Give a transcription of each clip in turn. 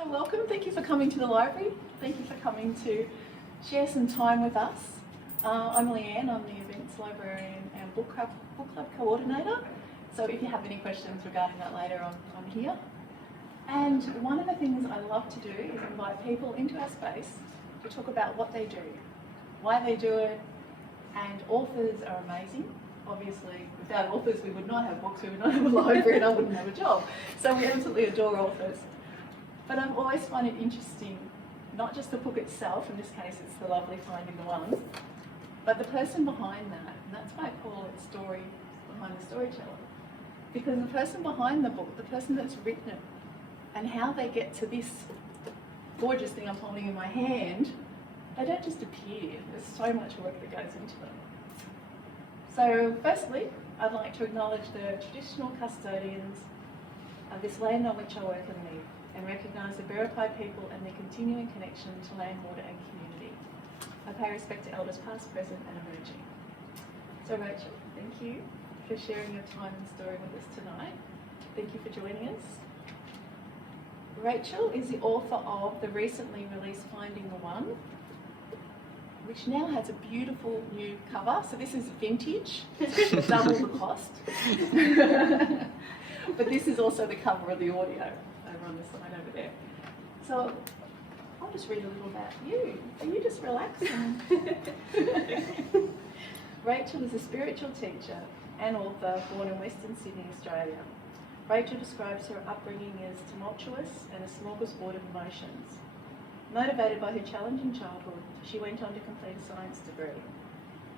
So welcome, thank you for coming to the library. Thank you for coming to share some time with us. I'm Leanne, I'm the events librarian and book club coordinator. So if you have any questions regarding that later, I'm here. And one of the things I love to do is invite people into our space to talk about what they do, why they do it, and authors are amazing. Obviously, without authors we would not have books, we would not have a library, and I wouldn't have a job. So we absolutely adore authors. But I've always found it interesting, not just the book itself, in this case it's the lovely Finding the One, but the person behind that. And that's why I call it story behind the storyteller. Because the person behind the book, the person that's written it, and how they get to this gorgeous thing I'm holding in my hand, they don't just appear. There's so much work that goes into them. So firstly, I'd like to acknowledge the traditional custodians of this land on which I work and live, and recognise the Birrapai people and their continuing connection to land, water and community. I pay respect to elders past, present and emerging. So Rachel, thank you for sharing your time and story with us tonight. Thank you for joining us. Rachel is the author of the recently released Finding the One, which now has a beautiful new cover. So this is vintage, double the cost. But this is also the cover of the audio over on the side over there. So I'll just read a little about you. Are you just relaxing? Rachel is a spiritual teacher and author born in Western Sydney, Australia. Rachel describes her upbringing as tumultuous and a smorgasbord of emotions. Motivated by her challenging childhood, she went on to complete a science degree.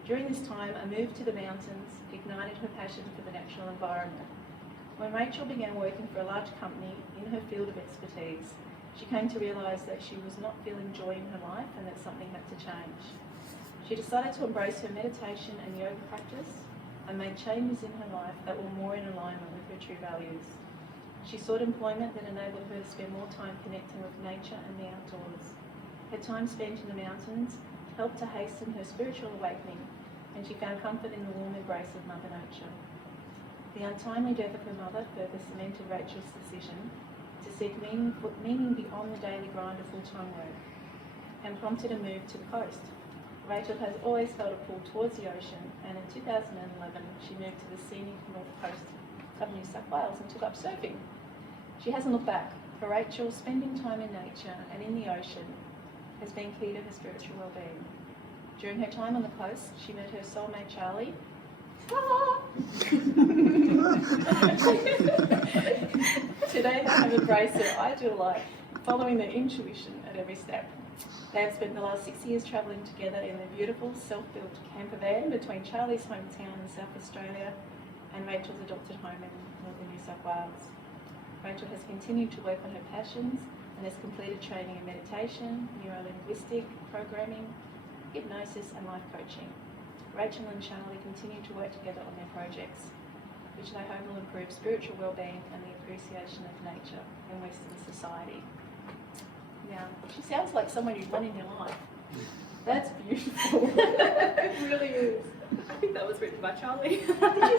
During this time, a move to the mountains ignited her passion for the natural environment. When Rachel began working for a large company in her field of expertise, she came to realise that she was not feeling joy in her life and that something had to change. She decided to embrace her meditation and yoga practice and made changes in her life that were more in alignment with her true values. She sought employment that enabled her to spend more time connecting with nature and the outdoors. Her time spent in the mountains helped to hasten her spiritual awakening, and she found comfort in the warm embrace of Mother Nature. The untimely death of her mother further cemented Rachel's decision to seek meaning beyond the daily grind of full-time work and prompted a move to the coast. Rachel has always felt a pull towards the ocean, and in 2011 she moved to the scenic north coast of New South Wales and took up surfing. She hasn't looked back. For Rachel, spending time in nature and in the ocean has been key to her spiritual well-being. During her time on the coast, she met her soulmate Charlie. Today they have embraced their ideal life, following their intuition at every step. They have spent the last 6 years travelling together in their beautiful self-built camper van between Charlie's hometown in South Australia and Rachel's adopted home in northern New South Wales. Rachel has continued to work on her passions and has completed training in meditation, neuro-linguistic programming, hypnosis and life coaching. Rachel and Charlie continue to work together on their projects, which they hope will improve spiritual well-being and the appreciation of nature in Western society. Now, she sounds like someone you'd want in your life. That's beautiful. It really is. I think that was written by Charlie. Did you know that?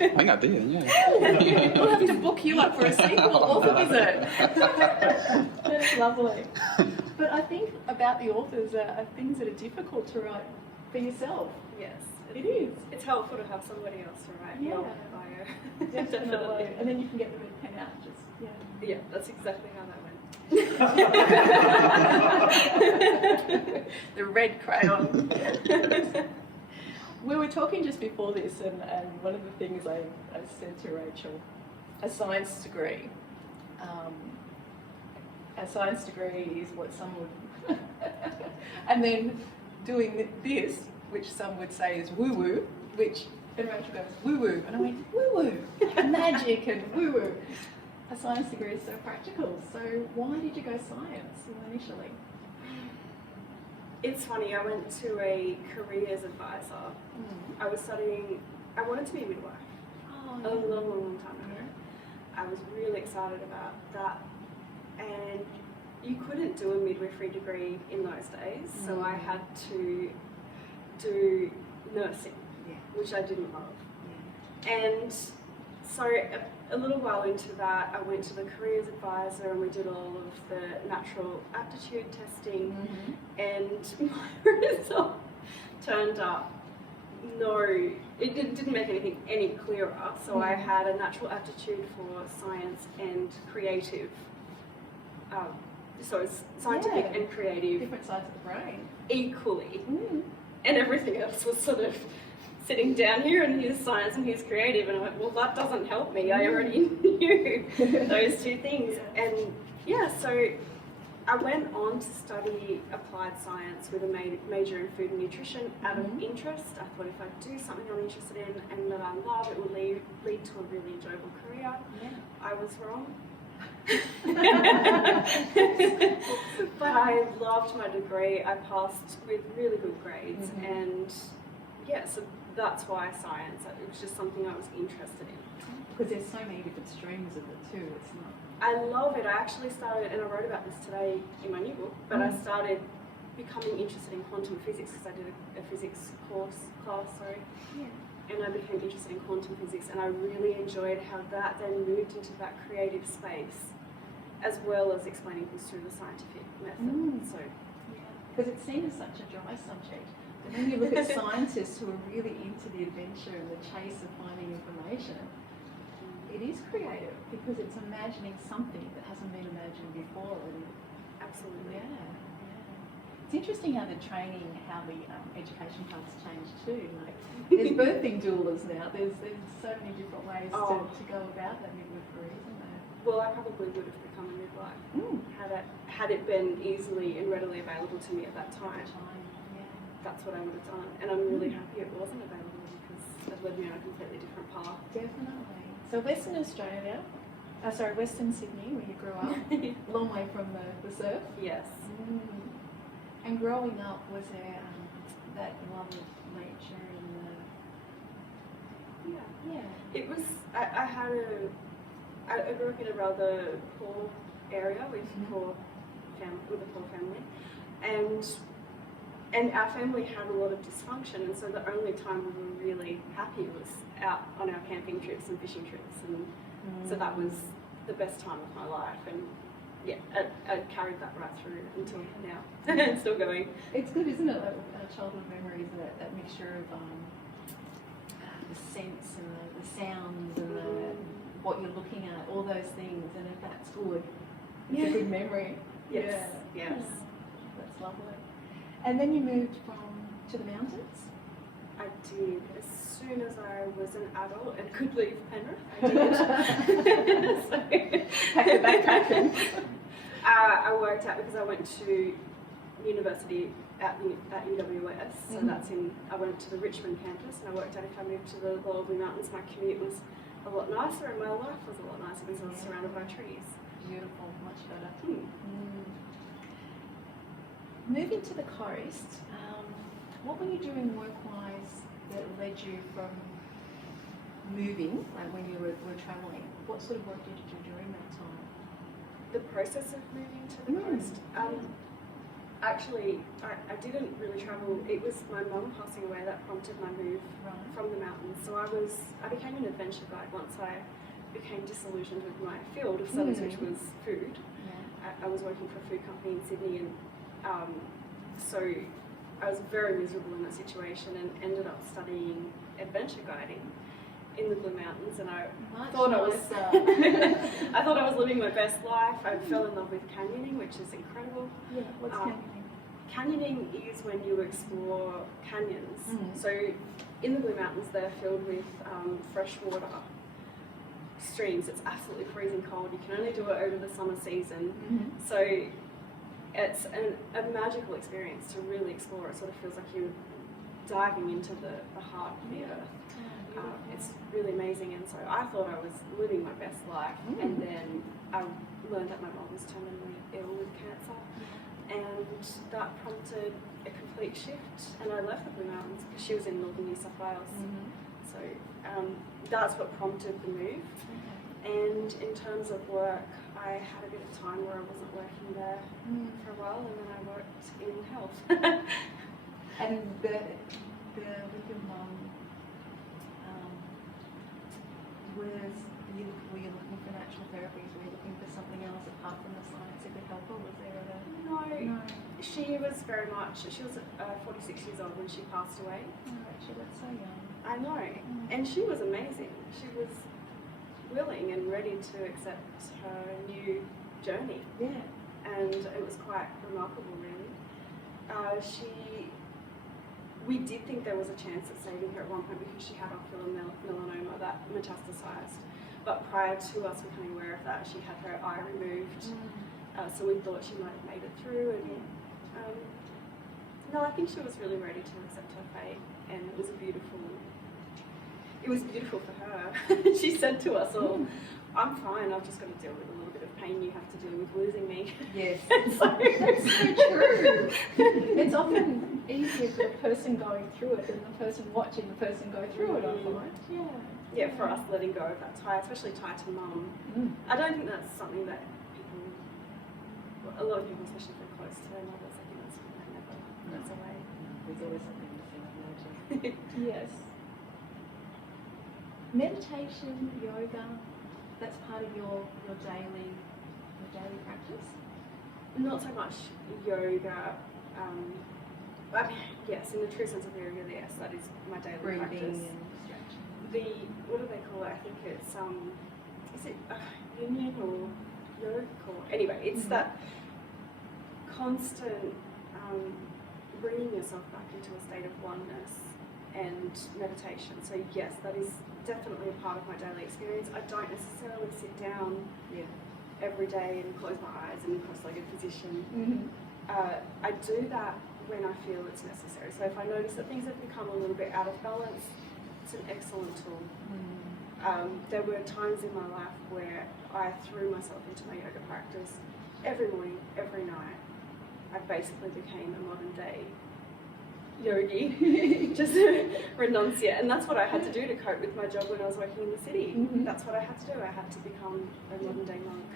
I think I did, yeah. We'll have to book you up for a sequel author visit. That's lovely. But I think about the authors are things that are difficult to write for yourself. Yes. It is. It's helpful to have somebody else to write your bio. Definitely. And then you can get the red pen out. Just Yeah, that's exactly how that went. The red crayon. We were talking just before this, and one of the things I said to Rachel, a science degree. A science degree is what some would, and then doing this, which some would say is woo-woo, which then Rachel goes woo-woo, and I went woo-woo, magic and woo-woo. A science degree is so practical. So why did you go science initially? It's funny, I went to a careers advisor. I was studying, I wanted to be a midwife a long time ago. I was really excited about that, and you couldn't do a midwifery degree in those days, so I had to do nursing, which I didn't love. And so a little while into that, I went to the careers advisor and we did all of the natural aptitude testing, and my result turned up. No, it didn't make anything any clearer. So I had a natural aptitude for science and creative. So it's scientific and creative Different sides of the brain. equally, and everything else was sort of sitting down here, and here's science and here's creative, and I went, well, that doesn't help me. I already knew those two things, and yeah, so I went on to study applied science with a major in food and nutrition out of interest. I thought if I do something I'm interested in and that I love, it will lead to a really enjoyable career. Yeah. I was wrong. But I loved my degree. I passed with really good grades, and yeah, so that's why science. It was just something I was interested in. Because there's so many different streams of it too. It's not. I love it. I actually started, and I wrote about this today in my new book, but I started becoming interested in quantum physics because I did a physics class, and I became interested in quantum physics, and I really enjoyed how that then moved into that creative space, as well as explaining things through the scientific method. So, because it's seen as such a dry subject. But then you look at scientists who are really into the adventure and the chase of finding information. It is creative because it's imagining something that hasn't been imagined before. And absolutely. yeah. It's interesting how the training, how the education paths change too. Like, there's birthing doulas now. There's so many different ways to go about that midwifery, isn't there? Well, I probably would have become a midwife had it been easily and readily available to me at that time. That's what I would have done, and I'm really happy it wasn't available because it led me on a completely different path. Definitely. So Western Australia, Western Sydney, where you grew up, a long way from the surf. Yes. And growing up, was there that love of nature and It was. I grew up in a rather poor area with a poor family, and our family had a lot of dysfunction, and so the only time we were really happy was out on our camping trips and fishing trips, and so that was the best time of my life, and yeah, I carried that right through until now. It's still going. It's good, isn't it? Like childhood memories, that mixture of the sense and the sounds and what you're looking at, all those things, and if that's good, it's a good memory. Yes. That's lovely. And then you moved to the mountains? I did. As soon as I was an adult and could leave Penrith, I did. So, Pack the backpacking. I worked out because I went to university at UWS, so I went to the Richmond campus, and I worked out if I moved to the Lovely Mountains, my commute was a lot nicer and my life was a lot nicer because I was surrounded by trees. Beautiful, much better. Moving to the coast, what were you doing work-wise that led you from moving, like when you were travelling? What sort of work did you do during that time? The process of moving to the coast? Actually, I didn't really travel. It was my mum passing away that prompted my move from the mountains. So I became an adventure guide once I became disillusioned with my field of studies, which was food. I was working for a food company in Sydney, and so I was very miserable in that situation and ended up studying adventure guiding in the Blue Mountains, and I thought I was living my best life. I fell in love with canyoning, which is incredible. Yeah, what's canyoning? Canyoning is when you explore canyons. So in the Blue Mountains, they're filled with freshwater streams. It's absolutely freezing cold. You can only do it over the summer season. So it's a magical experience to really explore. It sort of feels like you're diving into the heart of the earth. It's really amazing, and so I thought I was living my best life, and then I learned that my mom was terminally ill with cancer, and that prompted a complete shift, and I left the Blue Mountains because she was in northern New South Wales. So that's what prompted the move. And in terms of work, I had a bit of time where I wasn't working there for a while, and then I worked in health. And with your mum, was were you looking for natural therapies? Were you looking for something else apart from the science that could help her? Was there a... No. No. She was very much, she was 46 years old when she passed away. Oh, she was so young. I know. And she was amazing. She was willing and ready to accept her new journey. Yeah. And it was quite remarkable, really. We did think there was a chance of saving her at one point because she had ocular melanoma that metastasized. But prior to us becoming aware of that, she had her eye removed. So we thought she might have made it through. And no, I think she was really ready to accept her fate, and it was beautiful for her. She said to us all, "I'm fine. I've just got to deal with a little bit of pain you have to deal with losing me." Yes, that's so true. It's often easier for the person going through it than the person watching the person go through it, I find. Yeah, for us letting go of that tie, especially tie to mum. I don't think that's something that a lot of people, especially if they're close to their mothers, I think that's something that never goes away. There's always something missing, I've noticed. Yes. Meditation, yoga, that's part of your daily practice? Not so much yoga. I mean, yes, in the true sense of yoga, yes, that is my daily practice. Breathing and stretching. What do they call it? I think it's is it union or yoga? Anyway, it's that constant bringing yourself back into a state of oneness and meditation. So yes, that is definitely a part of my daily experience. I don't necessarily sit down every day and close my eyes in a cross-legged position. I do that when I feel it's necessary. So if I notice that things have become a little bit out of balance, it's an excellent tool. There were times in my life where I threw myself into my yoga practice every morning, every night. I basically became a modern day yogi, just renunciate. And that's what I had to do to cope with my job when I was working in the city. That's what I had to do. I had to become a modern day monk.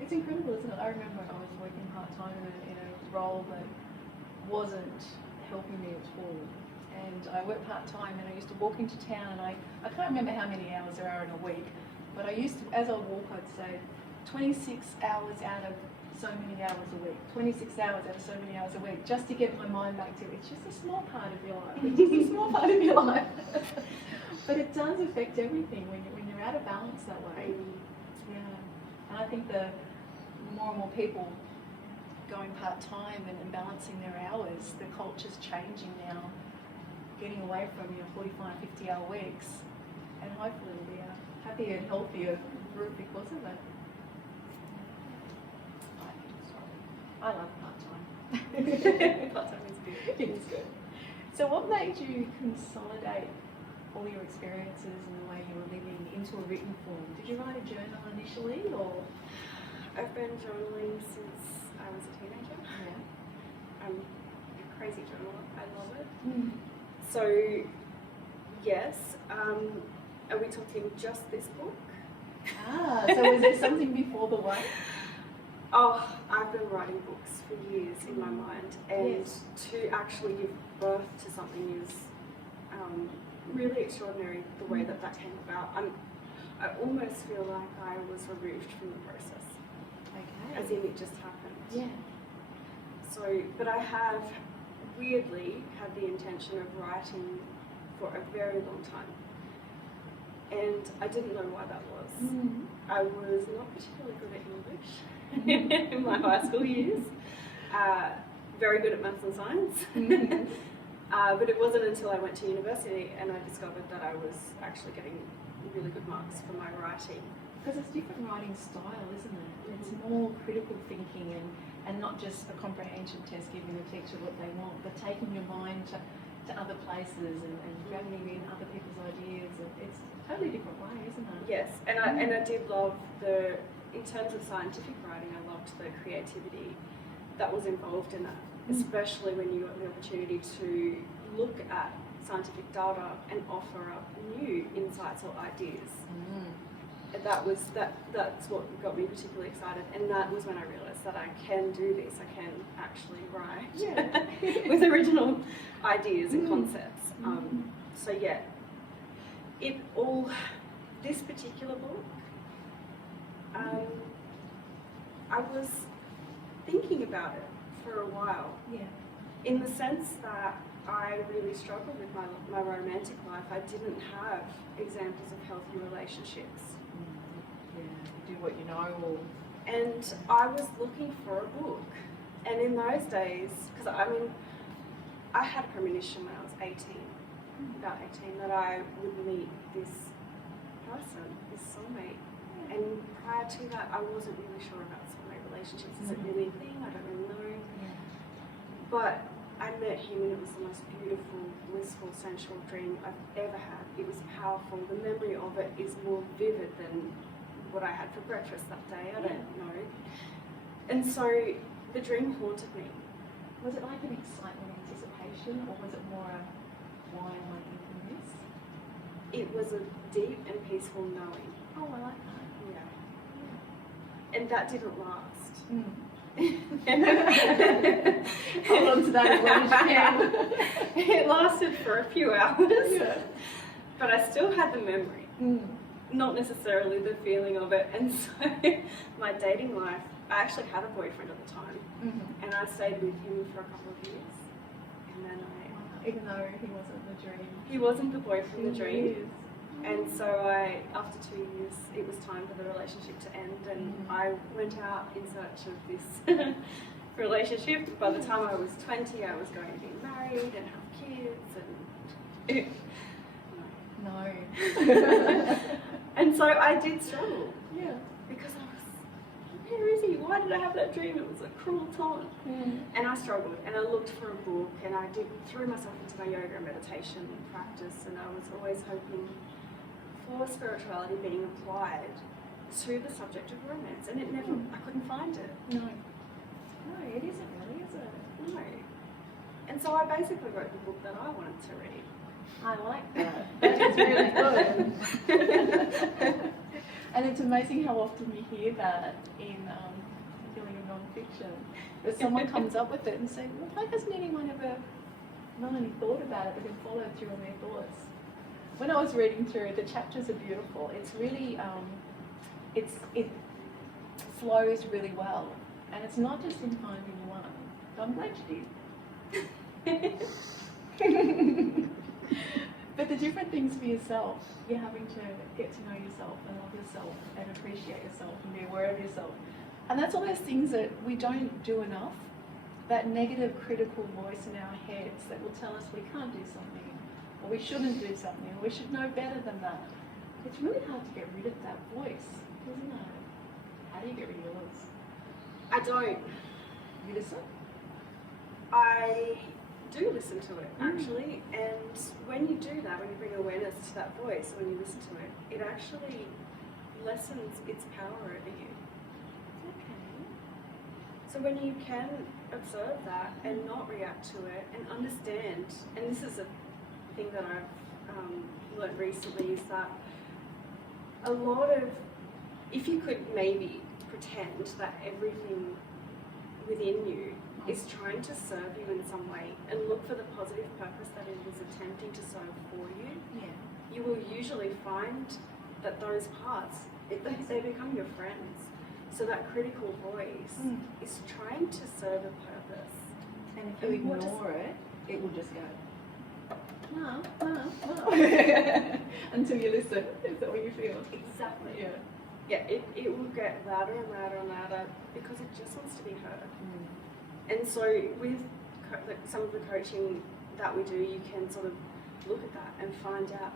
It's incredible, isn't it? I remember I was working part-time in a role that wasn't helping me at all. And I worked part-time and I used to walk into town, and I can't remember how many hours there are in a week, but I used to, as I walk, I'd say 26 hours out of so many hours a week, 26 hours out of so many hours a week, just to get my mind back to it's just a small part of your life. It's just a small part of your life. But it does affect everything when you're out of balance that way. Yeah. And I think the more and more people going part-time and balancing their hours, the culture's changing now, getting away from 45, 50-hour weeks, and hopefully it'll be a happier and healthier group because of it. I love part-time. Part-time is good. It is good. So what made you consolidate all your experiences and the way you were living into a written form? Did you write a journal initially, or? I've been journaling since I was a teenager. Yeah. I'm a crazy journaler. I love it. So, yes. Are we talking just this book? So was there something before the one? Oh, I've been writing books for years in my mind, and to actually give birth to something is really extraordinary, the way that came about. I almost feel like I was removed from the process. Okay. As in it just happened. Yeah. So, but I have weirdly had the intention of writing for a very long time. And I didn't know why that was. I was not particularly good at English in my high school years. Very good at maths and science. But it wasn't until I went to university and I discovered that I was actually getting really good marks for my writing. Because it's different writing style, isn't it? It's more critical thinking and not just a comprehension test giving the teacher what they want, but taking your mind to other places and grabbing in other people's ideas. It's a totally different way, isn't it? Yes, and I did love in terms of scientific writing, I loved the creativity that was involved in that, especially when you got the opportunity to look at scientific data and offer up new insights or ideas. And that's what got me particularly excited, and that was when I realised that I can do this. I can actually write with original ideas and concepts. So yeah, this particular book I was thinking about it for a while, Yeah. in the sense that I really struggled with my romantic life. I didn't have examples of healthy relationships. Yeah. You do what you know, or And I was looking for a book. And in those days, because I had a premonition when I was 18, about 18, that I would meet this person, this soulmate. And prior to that, I wasn't really sure about soulmate relationships. Is it really a thing? I don't really know. But I met him and it was the most beautiful, blissful, sensual dream I've ever had. It was powerful. The memory of it is more vivid than what I had for breakfast that day. I don't know. And so the dream haunted me. was it like an excitement, anticipation, or was it more a why am I thinking this? It was a deep and peaceful knowing. Oh, I like that. Yeah. And that didn't last. Hold on to that as long as you can. It lasted for a few hours. Yeah. But I still had the memory. Not necessarily the feeling of it. And so my dating life, I actually had a boyfriend at the time, and I stayed with him for a couple of years. And then even though he wasn't the dream. he wasn't the boy from the 2 dream. years. And so after 2 years, it was time for the relationship to end, and I went out in search of this relationship. By the time I was 20, I was going to be married and have kids, and No. and so I did struggle. Yeah. Because I was, where is he? Why did I have that dream? It was a cruel taunt. And I struggled, and I looked for a book, and I threw myself into my yoga and meditation practice, and I was always hoping for spirituality being applied to the subject of romance, and it never, I couldn't find it. No. No, it isn't really, is it? No. And so I basically wrote the book that I wanted to read. I like that. That is really good. And it's amazing how often you hear that in healing and non-fiction. That someone comes up with it and say, well, why hasn't anyone ever not only thought about it, but then followed through on their thoughts? When I was reading through, the chapters are beautiful. It's really, it flows really well. And it's not just in finding one. So I'm glad you did. But the different things for yourself, you're having to get to know yourself and love yourself and appreciate yourself and be aware of yourself. And that's all those things that we don't do enough. That negative critical voice in our heads that will tell us we can't do something, or we shouldn't do something, or we should know better than that. It's really hard to get rid of that voice, isn't it? How do you get rid of yours? I don't. You listen? I do listen to it, actually, and when you do that, when you bring awareness to that voice, when you listen to it, it actually lessens its power over you. Okay. So when you can observe that and not react to it and understand, and this is a thing that I've learned recently, is that a lot of, if you could maybe pretend that everything within you is trying to serve you in some way and look for the positive purpose that it is attempting to serve for you, you will usually find that those parts, they become your friends. So that critical voice is trying to serve a purpose. And if you ignore it, it will just go, no. Until you listen. Is that what you feel? Exactly. Yeah. Yeah, it will get louder and louder and louder because it just wants to be heard. And so with some of the coaching that we do, you can sort of look at that and find out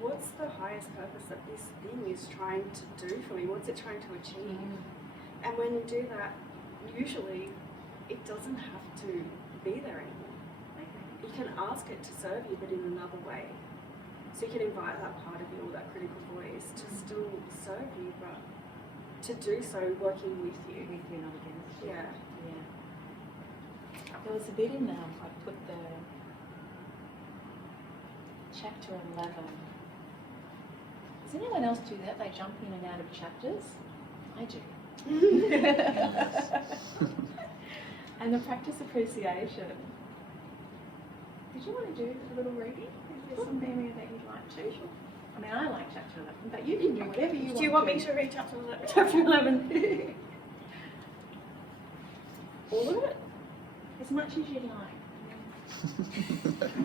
what's the highest purpose that this thing is trying to do for me? What's it trying to achieve? And when you do that, usually it doesn't have to be there anymore. You can ask it to serve you, but in another way. So you can invite that part of you, or that critical voice, to still serve you, but to do so working with you. With you, not against you. Yeah. There was a bit in I put the chapter 11. Does anyone else do that? They jump in and out of chapters? I do. And the practice appreciation. Did you want to do a little reading? Is there some area that you'd like to? I mean, I like chapter 11, but you can do whatever you want. Do you want me to read chapter 11? All of it? As much as you like.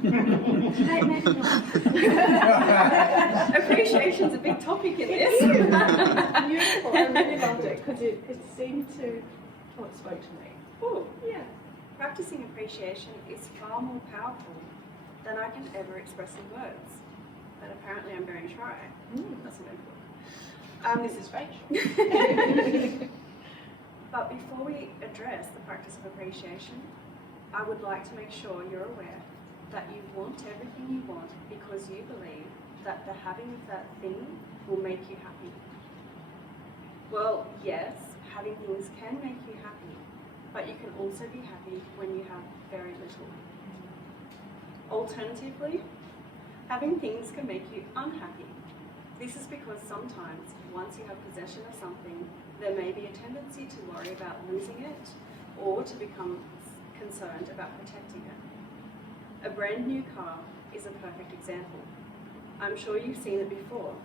Hey, maybe not. Appreciation's a big topic in this. Beautiful. I really loved it because it seemed to, it spoke to me. Oh, yeah. Practicing appreciation is far more powerful than I can ever express in words. But apparently I'm going to try. That's what I'm doing. This is Rachel. But before we address the practice of appreciation, I would like to make sure you're aware that you want everything you want because you believe that the having of that thing will make you happy. Well, yes, having things can make you happy, but you can also be happy when you have very little. Alternatively, having things can make you unhappy. This is because sometimes, once you have possession of something, there may be a tendency to worry about losing it or to become concerned about protecting it. A brand new car is a perfect example. I'm sure you've seen it before.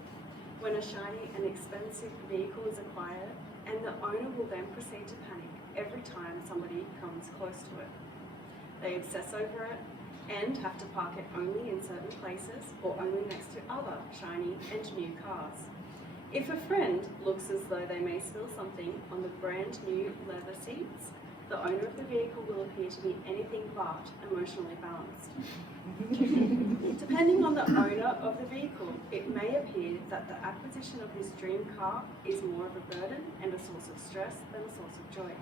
When a shiny and expensive vehicle is acquired, and the owner will then proceed to panic every time somebody comes close to it. They obsess over it and have to park it only in certain places or only next to other shiny and new cars. If a friend looks as though they may spill something on the brand new leather seats, the owner of the vehicle will appear to be anything but emotionally balanced. Depending on the owner of the vehicle, it may appear that the acquisition of this dream car is more of a burden and a source of stress than a source of joy.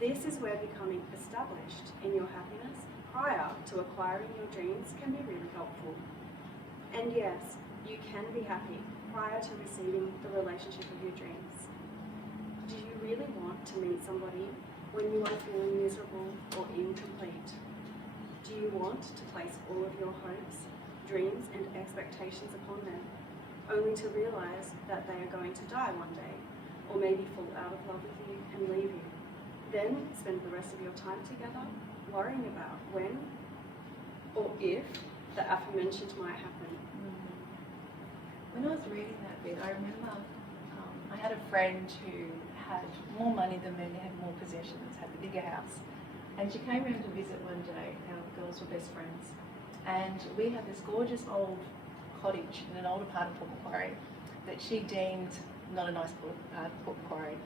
This is where becoming established in your happiness prior to acquiring your dreams can be really helpful. And yes, you can be happy prior to receiving the relationship of your dreams. Do you really want to meet somebody when you are feeling miserable or incomplete? Do you want to place all of your hopes, dreams and expectations upon them, only to realize that they are going to die one day, or maybe fall out of love with you and leave you? Then spend the rest of your time together worrying about when or if the aforementioned might happen. When I was reading that bit, I remember I had a friend who had more money than me, had more possessions, had the bigger house. And she came round to visit one day. Our girls were best friends. And we had this gorgeous old cottage in an older part of Port Macquarie that she deemed not a nice part of Port Macquarie.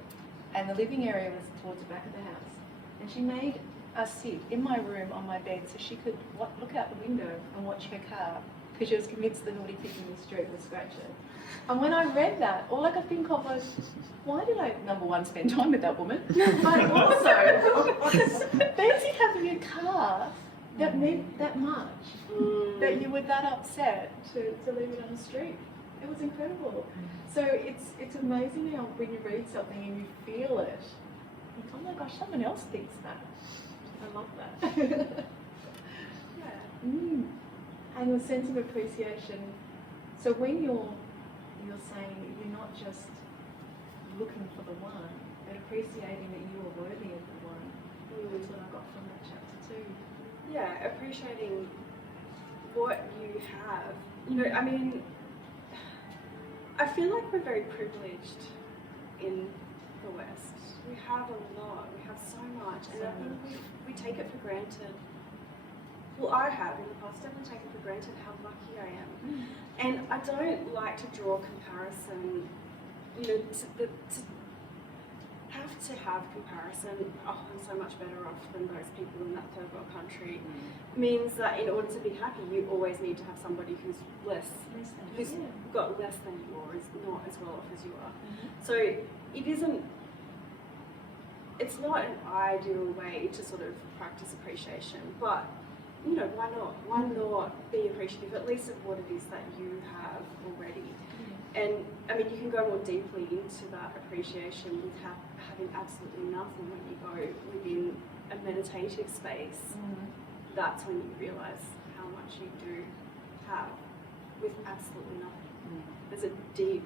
And the living area was towards the back of the house. And she made us sit in my room on my bed so she could look out the window and watch her car, because she was convinced the naughty pig in the street would scratch her. And when I read that, all I could think of was, why did I, number one, spend time with that woman? But also, fancy having a car that meant that much, that you were that upset to leave it on the street. It was incredible. So it's amazing how when you read something and you feel it, you think, oh my gosh, someone else thinks that. I love that. Yeah. And a sense of appreciation. So when you're saying you're not just looking for the one, but appreciating that you are worthy of the one. That's what I got from that chapter too. Yeah, appreciating what you have. You know, I mean, I feel like we're very privileged in the West. We have a lot, we have so much, and I think we take it for granted. Well, I have in the past definitely taken for granted how lucky I am. And I don't like to draw comparison, you know, to have comparison, oh, I'm so much better off than those people in that third world country, means that in order to be happy, you always need to have somebody who's got less than you or is not as well off as you are. So it's not an ideal way to sort of practice appreciation, but you know, why not? Why not be appreciative at least of what it is that you have already? And I mean, you can go more deeply into that appreciation with having absolutely nothing. When you go within a meditative space, that's when you realise how much you do have with absolutely nothing. There's a deep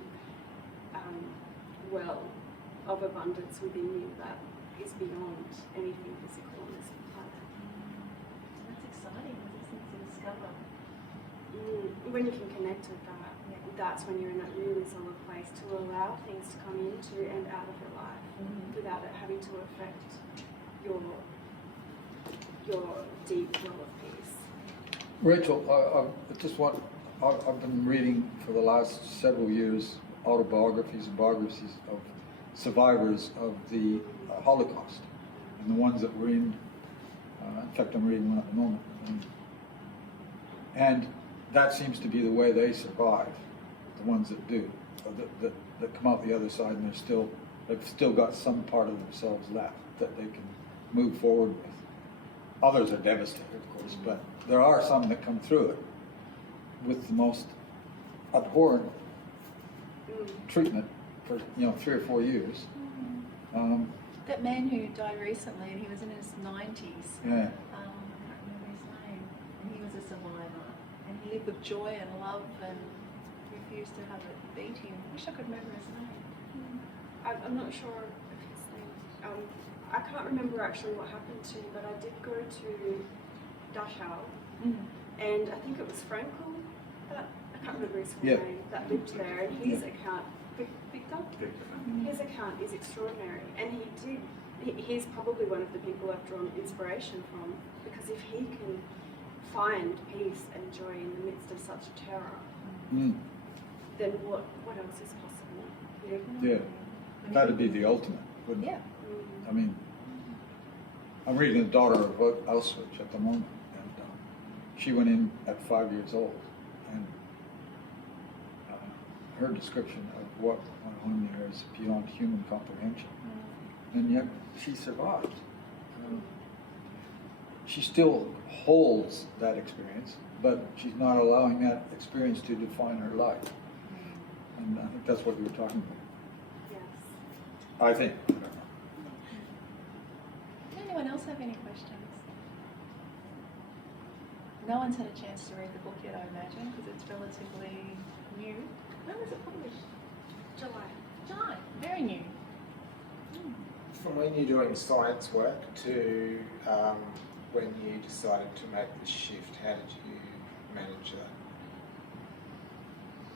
well of abundance within you that is beyond anything physical on this planet. That's exciting. These things to discover. When you can connect with that, that's when you're in that really solid place to allow things to come into and out of your life without it having to affect your deep well of peace. Rachel, I've been reading for the last several years autobiographies and biographies of survivors of the Holocaust and the ones that were in fact, I'm reading one at the moment. And that seems to be the way they survive, the ones that do, that come out the other side and they've still got some part of themselves left that they can move forward with. Others are devastated, of course, but there are some that come through it with the most abhorrent treatment for 3 or 4 years. That man who died recently, and he was in his 90s. Yeah. I can't remember his name. And he was a survivor. And he lived with joy and love and refused to have it beat him. I wish I could remember his name. I'm not sure of his name. I can't remember actually what happened to him, but I did go to Dachau, and I think it was Frankel, I can't remember his full name, that lived there, and his account, Victor? His account is extraordinary, and he's probably one of the people I've drawn inspiration from, because if he can find peace and joy in the midst of such terror, then what else is possible? Yeah, that'd be the ultimate, wouldn't it? Yeah. I mean, I'm reading The Daughter of Auschwitz at the moment, and she went in at 5 years old, and her description of what went on there is beyond human comprehension, and yet she survived. She still holds that experience, but she's not allowing that experience to define her life, and I think that's what you were talking about. Yes. I think. I don't know. Does anyone else have any questions? No one's had a chance to read the book yet, I imagine, because it's relatively new. When was it published? July. Very new. From when you're doing science work to when you decided to make the shift, how did you manage that?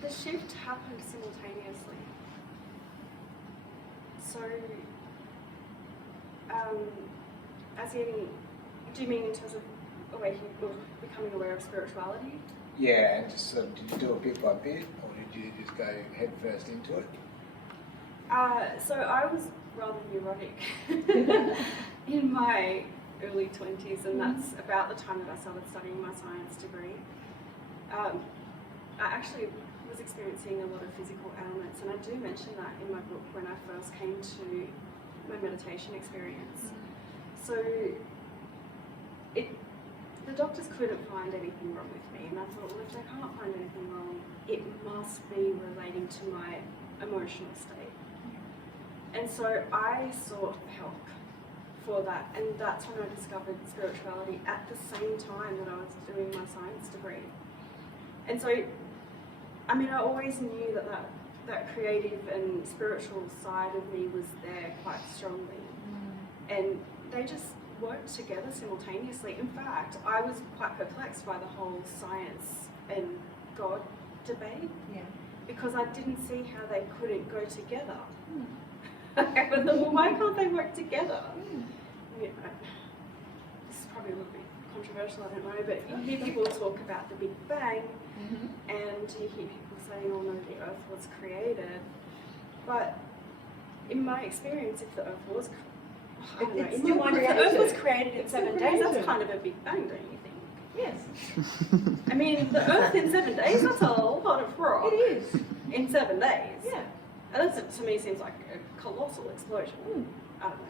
The shift happened simultaneously. So, as in, do you mean in terms of awakening or becoming aware of spirituality? Yeah, and just sort of, did you do it bit by bit, or did you just go head first into it? So I was rather neurotic in my early 20s, and that's about the time that I started studying my science degree. I actually was experiencing a lot of physical ailments, and I do mention that in my book when I first came to my meditation experience. So the doctors couldn't find anything wrong with me, and I thought, well, if they can't find anything wrong, it must be relating to my emotional state. And so I sought help for that, and that's when I discovered spirituality at the same time that I was doing my science degree. And so, I mean, I always knew that creative and spiritual side of me was there quite strongly, and they just worked together simultaneously. In fact, I was quite perplexed by the whole science and God debate, because I didn't see how they couldn't go together. I thought, well, why can't they work together? I mean, this is probably a little bit controversial, I don't know, but you hear people talk about the Big Bang, and you hear people saying, oh no, the Earth was created. But in my experience, if the Earth was if the Earth was created in 7 days, that's kind of a Big Bang, don't you think? Yes. I mean, the Earth in 7 days, that's a lot of rock. It is. In 7 days. Yeah. And that to me seems like a colossal explosion. I don't know.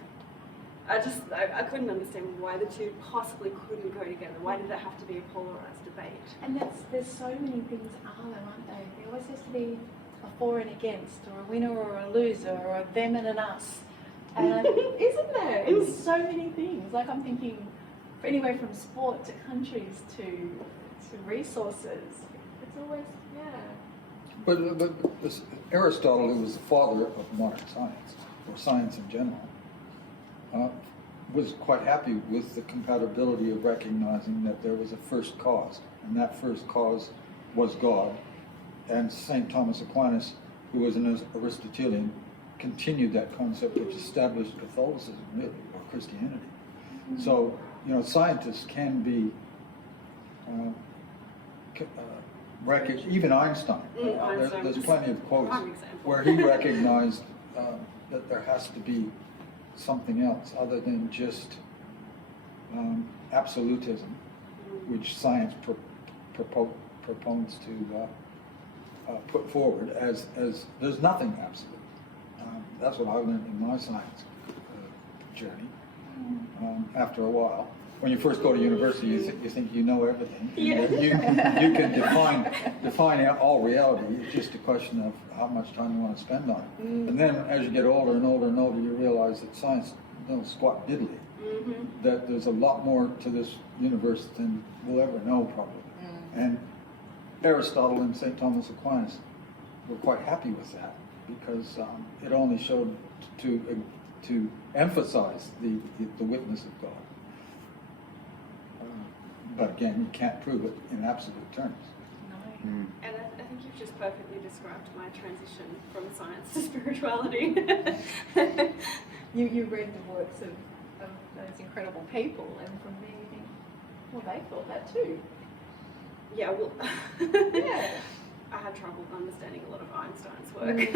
I couldn't understand why the two possibly couldn't go together. Why did it have to be a polarized debate? And there's so many things are though, aren't they? There always has to be a for and against, or a winner or a loser, or a them and an us. And isn't there? It's so many things. Like I'm thinking, anywhere from sport to countries to resources. It's always But this Aristotle, who was the father of modern science, or science in general, was quite happy with the compatibility of recognizing that there was a first cause, and that first cause was God, and St. Thomas Aquinas, who was an Aristotelian, continued that concept which established Catholicism, really, or Christianity. So, scientists can be even Einstein. There's plenty of quotes where he recognized that there has to be something else other than just absolutism, which science propounds to put forward as there's nothing absolute. That's what I learned in my science journey. After a while, when you first go to university, you think you know everything. Yeah. You can define all reality. It's just a question of how much time you want to spend on it. And then as you get older and older and older, you realize that science don't squat diddly. That there's a lot more to this universe than we'll ever know, probably. And Aristotle and St. Thomas Aquinas were quite happy with that, because it only showed to emphasize the witness of God. But again, you can't prove it in absolute terms. And I think you've just perfectly described my transition from science to spirituality. You read the works of those incredible people, and from there you think, well, they thought that too. Yeah, well, Yeah. I had trouble understanding a lot of Einstein's work,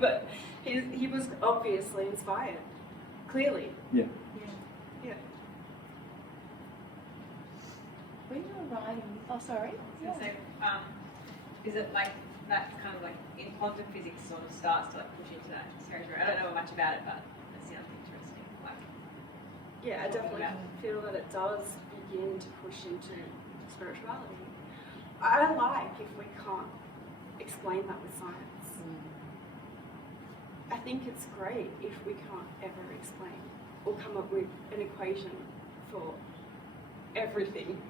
but he was obviously inspired, clearly. Yeah. Yeah. When you're writing, oh sorry. So, is it like that kind of like in quantum physics sort of starts to like push into that territory? I don't know much about it, but it sounds interesting. Like, Yeah, I definitely feel that it does begin to push into spirituality. I like if we can't explain that with science. I think it's great if we can't ever explain or come up with an equation for everything.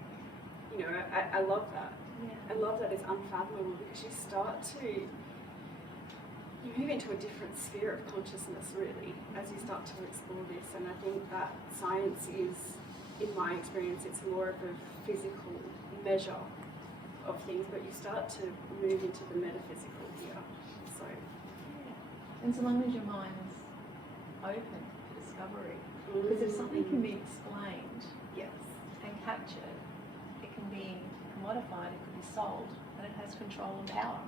I love that. Yeah. I love that it's unfathomable, because you start to, you move into a different sphere of consciousness, really, as you start to explore this. And I think that science is, in my experience, it's more of a physical measure of things, but you start to move into the metaphysical here. So, And so long as your mind is open to discovery, because if something can be explained yes. and captured, it can be commodified, it can be sold, and it has control and power.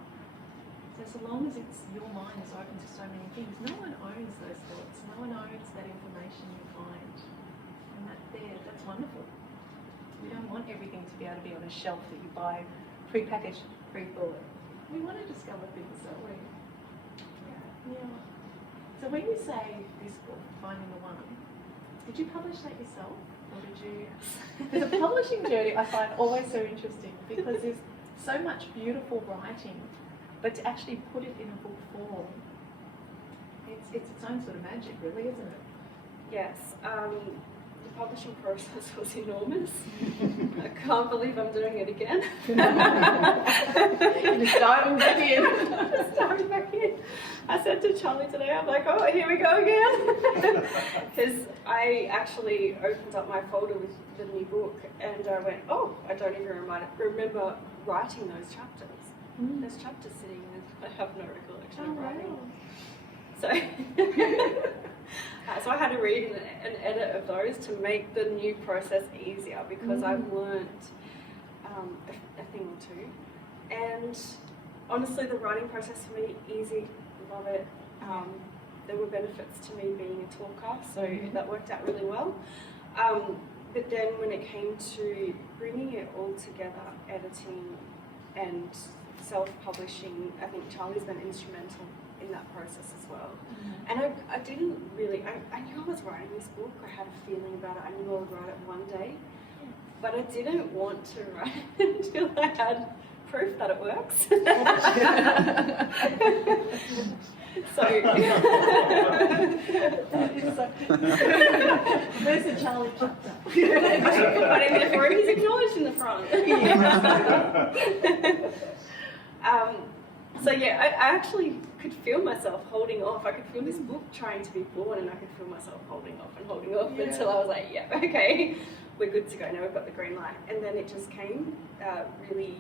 So long as your mind is open to so many things, no one owns those thoughts, no one owns that information you find. And that's wonderful. We don't want everything to be able to be on a shelf that you buy pre-packaged, pre-thought. We want to discover things, don't we? Yeah. So when you say this book, Finding the One, did you publish that yourself? Or did you? Because the publishing journey I find always so interesting, because there's so much beautiful writing, but to actually put it in a book form, it's its own sort of magic, really, isn't it? Yes. The publishing process was enormous. I can't believe I'm doing it again. You're just diving back in. Just diving back in. I said to Charlie today, I'm like, oh, here we go again. Because I actually opened up my folder with the new book, and I went, oh, I don't even remember writing those chapters. There's chapters sitting there. I have no recollection of writing. So I had to read an edit of those to make the new process easier, because I've learnt a thing or two. And honestly, the writing process for me, easy, love it. There were benefits to me being a talker, so that worked out really well. But then when it came to bringing it all together, editing and self-publishing, I think Charlie's been instrumental in that process as well. And I didn't really, I knew I was writing this book, I had a feeling about it, I knew I would write it one day, but I didn't want to write it until I had proof that it works. Where's the Charlie chapter? But in the room, he's acknowledged in the front. So yeah, I actually could feel myself holding off. I could feel this book trying to be born, and I could feel myself holding off until I was like, yeah, okay, we're good to go now, we've got the green light. And then it just came really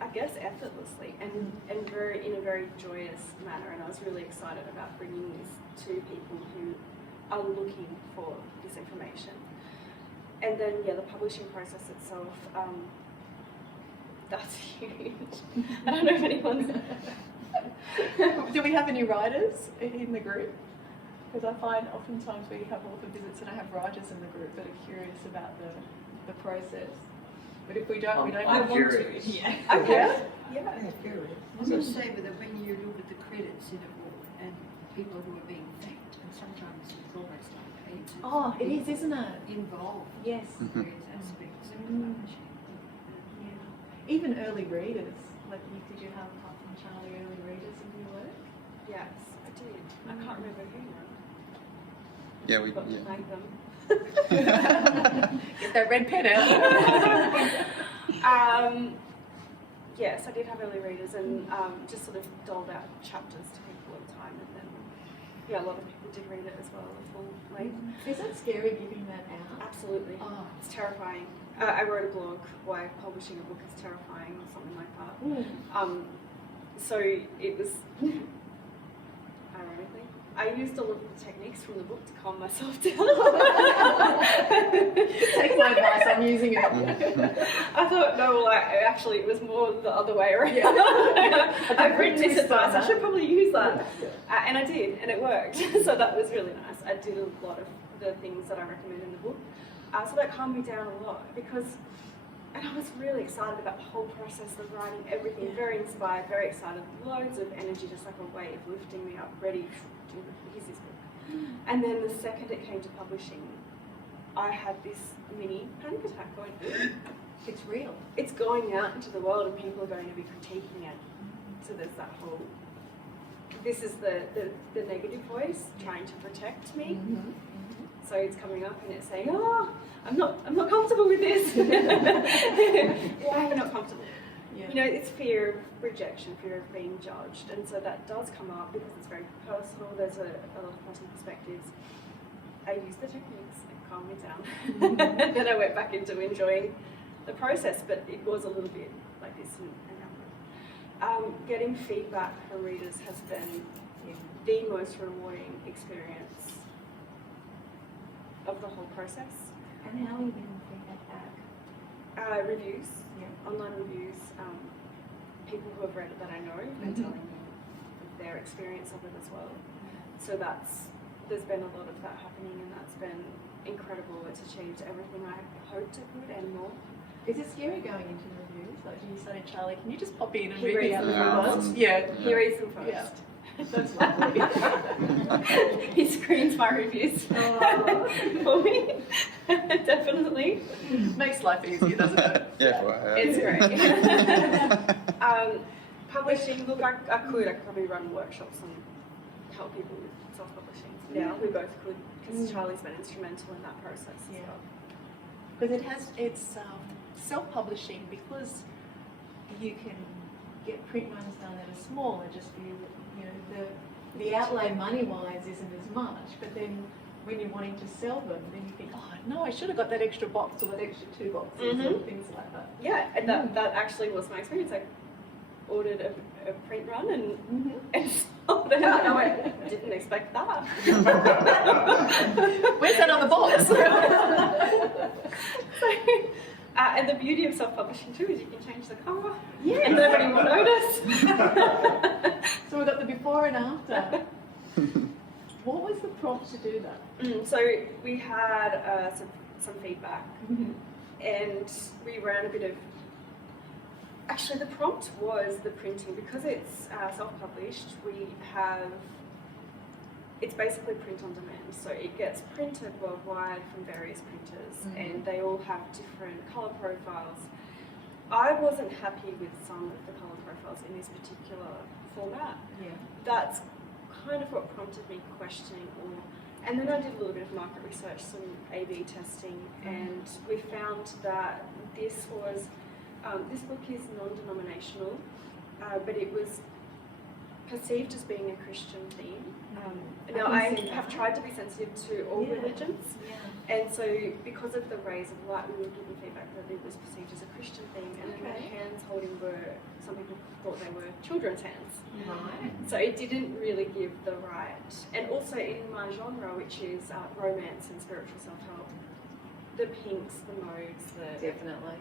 I guess, effortlessly and in a very joyous manner. And I was really excited about bringing this to people who are looking for this information. And then, the publishing process itself, that's huge. I don't know if anyone's... Do we have any writers in the group? Because I find oftentimes we have author visits and I have writers in the group that are curious about the process. But if we don't, we don't. I I'm want curious. to. Yeah. Okay. Yeah. Yeah. I was going to say that when you look at the credits in a book and people who are being thanked, and sometimes it's almost like pages. Oh, it is, isn't it? Involved Yes. various aspects of Mm. publishing. Yeah. Even early readers. Like, did you have apart from Charlie early readers in your work? Yes, I did. I can't remember who now. Yeah, we, Got to yeah. thank them. Get that red pen out. Yes, I did have early readers and just sort of doled out chapters to people at a time, and then a lot of people did read it as well, the full length. Is that scary giving that out? Absolutely, Oh. it's terrifying. I wrote a blog why publishing a book is terrifying or something like that. So it was ironically. I used a lot of the techniques from the book to calm myself down. Take my advice, I'm using it. I thought, no, well, actually, it was more the other way around. Yeah. I've written this advice, I should probably use that. And I did, and it worked. So that was really nice. I did a lot of the things that I recommend in the book. So that calmed me down a lot because, and I was really excited about the whole process of writing everything, very inspired, very excited, loads of energy, just like a wave lifting me up, ready to, here's this book. And then the second it came to publishing, I had this mini panic attack going, It's real. it's going out into the world and people are going to be critiquing it. So there's that whole, this is the negative voice trying to protect me. So it's coming up and it's saying, I'm not comfortable with this. Why are you not comfortable? Yeah. You know, it's fear of rejection, fear of being judged. And so that does come up because it's very personal. There's a lot of personal perspectives. I used the techniques and calmed me down. Then I went back into enjoying the process, but it was a little bit like this and that. Getting feedback from readers has been the most rewarding experience of the whole process. And how are you getting feedback back? Reviews, Yeah. online reviews, people who have read it that I know and telling me their experience of it as well. So there's been a lot of that happening and that's been incredible. It's achieved everything I hoped it would and more. Is it scary going into the reviews? Like, do you say, Charlie, can you just pop in and He read me reads out the them results? first. Yeah. He reads them first. Yeah. That's lovely. He screens my reviews for me. Definitely. Makes life easier, doesn't it? Yeah, for her. It's great. Publishing, look, I could probably run workshops and help people with self-publishing. Yeah, we both could, because Charlie's been instrumental in that process as Yeah. well. Because it's self-publishing, because you can get print runs done that are smaller, just for you know, the outlay money-wise isn't as much, but then when you're wanting to sell them, then you think, oh no, I should have got that extra box or that extra 2 boxes or things like that. Yeah, and that actually was my experience. I ordered a print run and sold it. And I went, didn't expect that. Where's that other box? And the beauty of self-publishing too is you can change the cover Yeah. and nobody will notice. So we've got the before and after. What was the prompt to do that? So we had some feedback and we ran a bit of, actually the prompt was the printing. Because it's self-published, it's basically print on demand. So it gets printed worldwide from various printers and they all have different colour profiles. I wasn't happy with some of the colour profiles in this particular format. Yeah. That's kind of what prompted me questioning all. And then I did a little bit of market research, some A/B testing, and we found that this book is non-denominational, but it was perceived as being a Christian theme. I Now, can I see have that. tried to be sensitive to all Yeah. religions, Yeah. and so because of the rays of light, we were given feedback that it was perceived as a Christian thing, and then the Okay. hands holding were, some people thought they were children's hands. Right. So it didn't really give the right, and also in my genre, which is romance and spiritual self-help, the pinks, the mauves, Definitely.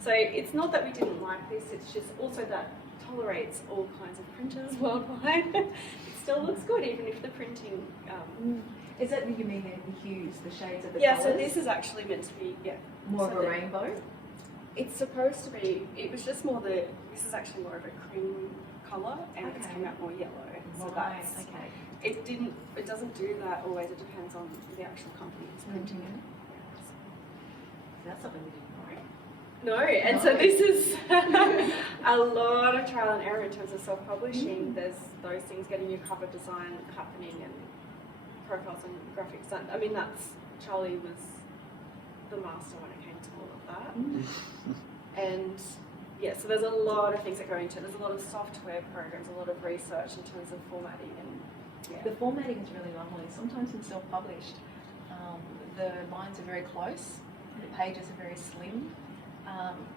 so it's not that we didn't like this, it's just also that tolerates all kinds of printers worldwide. It still looks good even if the printing, Is that what you mean the hues, the shades of the yeah, colours? so this is actually meant to be, more so of a the- rainbow? It's supposed to be, it was just more this is actually more of a cream colour, and it's Okay. come out more yellow. So Right, that's, okay. it doesn't do that always, it depends on the actual company who's printing it. That's something we didn't know. No, and so this is a lot of trial and error in terms of self-publishing. There's those things, getting your cover design happening and profiles and graphics done. I mean, Charlie was the master when it came to all of that. And yeah, so there's a lot of things that go into it. There's a lot of software programs, a lot of research in terms of formatting and The formatting is really lovely. Sometimes in self-published, the lines are very close, the pages are very slim.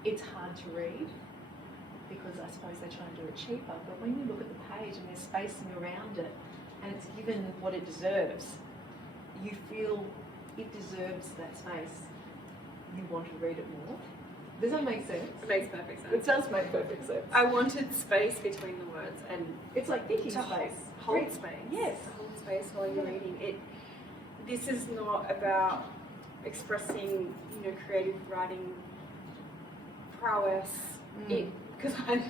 It's hard to read because I suppose they try and do it cheaper, but when you look at the page and there's spacing around it and it's given what it deserves, you feel it deserves that space. You want to read it more. Does that make sense? it makes perfect sense. It does make perfect sense. I wanted space between the words and It's like thinking to space. hold space. Yes. To hold space while you're reading it. This is not about expressing, creative writing prowess. Because I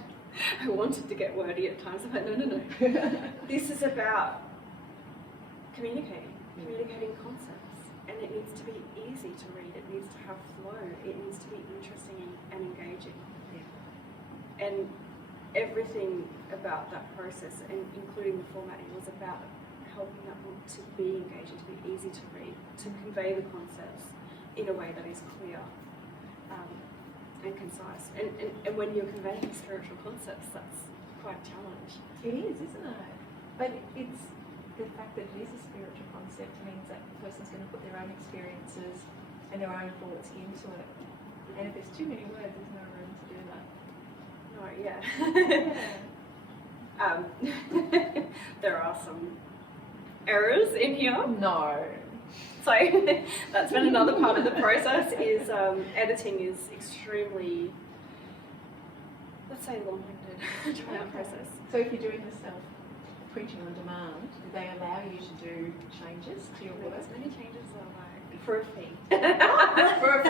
wanted to get wordy at times. I'm like, no. This is about communicating concepts, and it needs to be easy to read. It needs to have flow. It needs to be interesting and engaging. Yeah. And everything about that process, and including the formatting, was about helping that book to be engaging, to be easy to read, to convey the concepts in a way that is clear and concise. And when you're conveying spiritual concepts, that's quite a challenge. It is, isn't it? But it's the fact that it is a spiritual concept means that the person's going to put their own experiences and their own thoughts into it. And if there's too many words, there's no room to do that. No, there are some errors in here. No. So that's been another part of the process. Is editing is extremely, let's say, long-winded trial process. So if you're doing the self-printing on demand, do they allow you to do changes to your work? As many changes as I like. For a fee. For a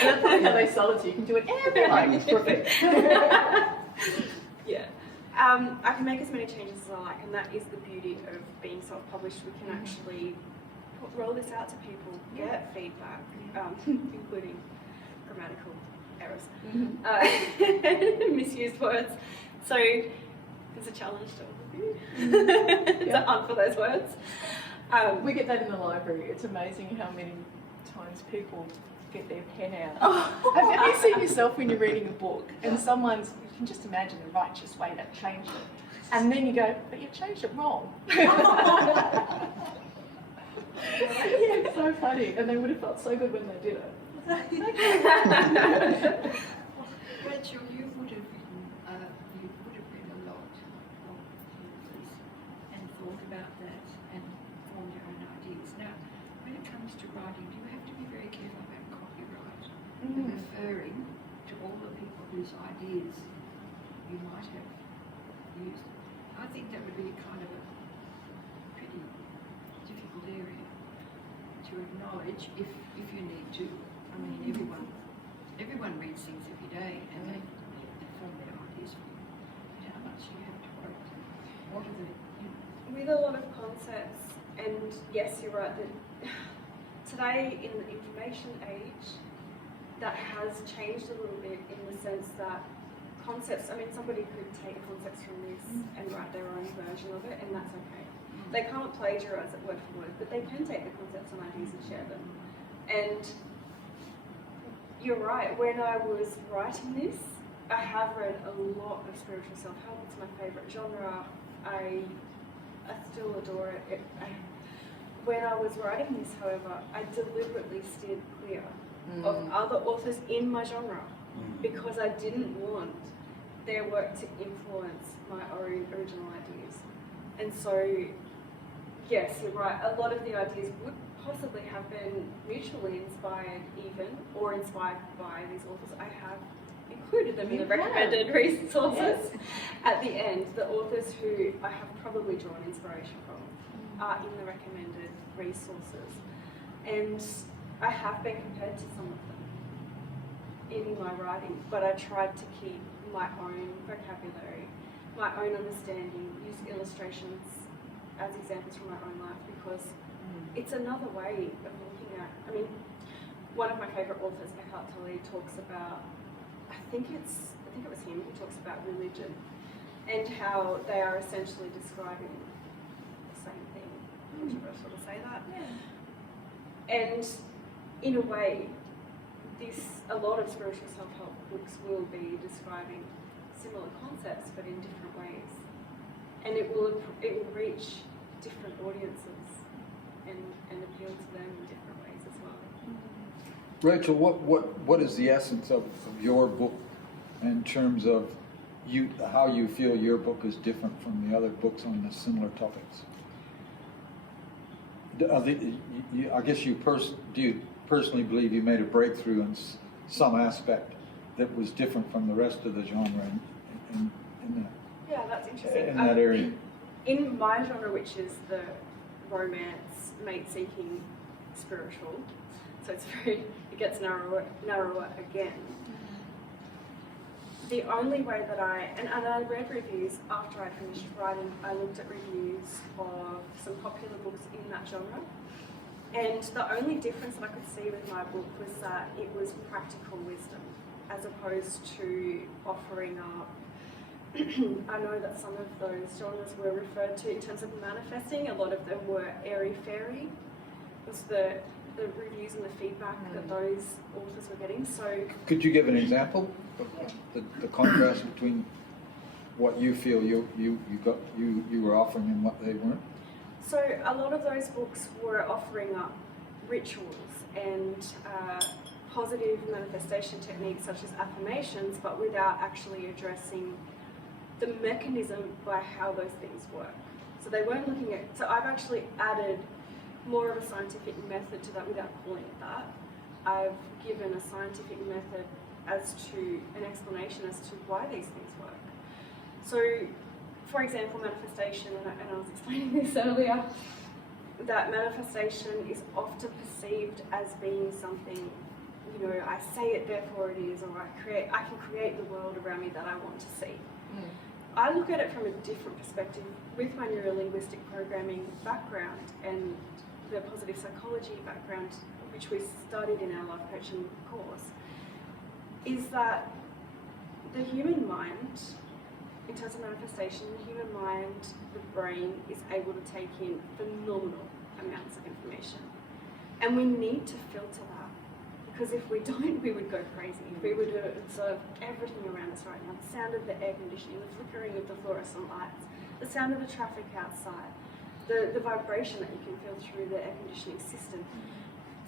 That's probably how they sell it to you. You can do it every like for a fee. Yeah. I can make as many changes as I like, and that is the beauty of being self-published. We can actually roll this out to people, get feedback, including grammatical errors, misused words. So it's a challenge to all of you to hunt for those words. We get that in the library. It's amazing how many times people get their pen out. Oh. Have you seen yourself when you're reading a book and you can just imagine the righteous way to change it, and then you go, but you changed it wrong. It's so funny, and they would have felt so good when they did it. Rachel, you would have read a lot of authors and thought about that and formed your own ideas. Now, when it comes to writing, you have to be very careful about copyright and referring to all the people whose ideas you might have used. I think that would be kind of a pretty difficult area to acknowledge if you need to. I mean, everyone reads things every day and they form their ideas for you. But how much you have to work? What are the With a lot of concepts, and yes, you're right that today in the information age, that has changed a little bit in the sense that concepts, I mean, somebody could take concepts from this and write their own version of it, and that's okay. They can't plagiarize it word for word, but they can take the concepts and ideas and share them. And you're right, when I was writing this, I have read a lot of spiritual self-help. It's my favourite genre. I still adore it. When I was writing this, however, I deliberately steered clear of other authors in my genre because I didn't want their work to influence my own original ideas. And so, yes, you're right, a lot of the ideas would possibly have been mutually inspired even, or inspired by these authors. I have included them in the recommended resources at the end. The authors who I have probably drawn inspiration from are in the recommended resources. And I have been compared to some of them in my writing, but I tried to keep my own vocabulary, my own understanding, use illustrations as examples from my own life, because it's another way of looking at, I mean, one of my favourite authors, Eckhart Tolle, talks about, I think it was him who talks about religion and how they are essentially describing the same thing. Controversial to say that. Yeah. And in a way, a lot of spiritual self-help books will be describing similar concepts but in different ways. And it will reach different audiences and appeal to them in different ways as well. Rachel, what is the essence of your book in terms of how you feel your book is different from the other books on the similar topics? I guess do you personally believe you made a breakthrough in some aspect that was different from the rest of the genre in that? Yeah, that's interesting. In that area. In my genre, which is the romance, mate-seeking, spiritual, so it gets narrower again. The only way that and I read reviews after I finished writing. I looked at reviews of some popular books in that genre, and the only difference that I could see with my book was that it was practical wisdom, as opposed to offering up. I know that some of those genres were referred to in terms of manifesting. A lot of them were airy-fairy. Was the reviews and the feedback that those authors were getting. So, could you give an example of the contrast between what you feel you were offering and what they weren't? So a lot of those books were offering up rituals and positive manifestation techniques such as affirmations, but without actually addressing the mechanism by how those things work. So they weren't looking at. So I've actually added more of a scientific method to that without calling it that. I've given a scientific method as to an explanation as to why these things work. So, for example, manifestation, and I was explaining this earlier, that manifestation is often perceived as being something, I say it, therefore it is, or I can create the world around me that I want to see. I look at it from a different perspective with my neuro-linguistic programming background and the positive psychology background, which we studied in our life coaching course, is that the human mind, in terms of manifestation, the human mind, the brain, is able to take in phenomenal amounts of information. And we need to filter that. Because if we don't, we would go crazy. If we were to observe everything around us right now, the sound of the air conditioning, the flickering of the fluorescent lights, the sound of the traffic outside, the vibration that you can feel through the air conditioning system,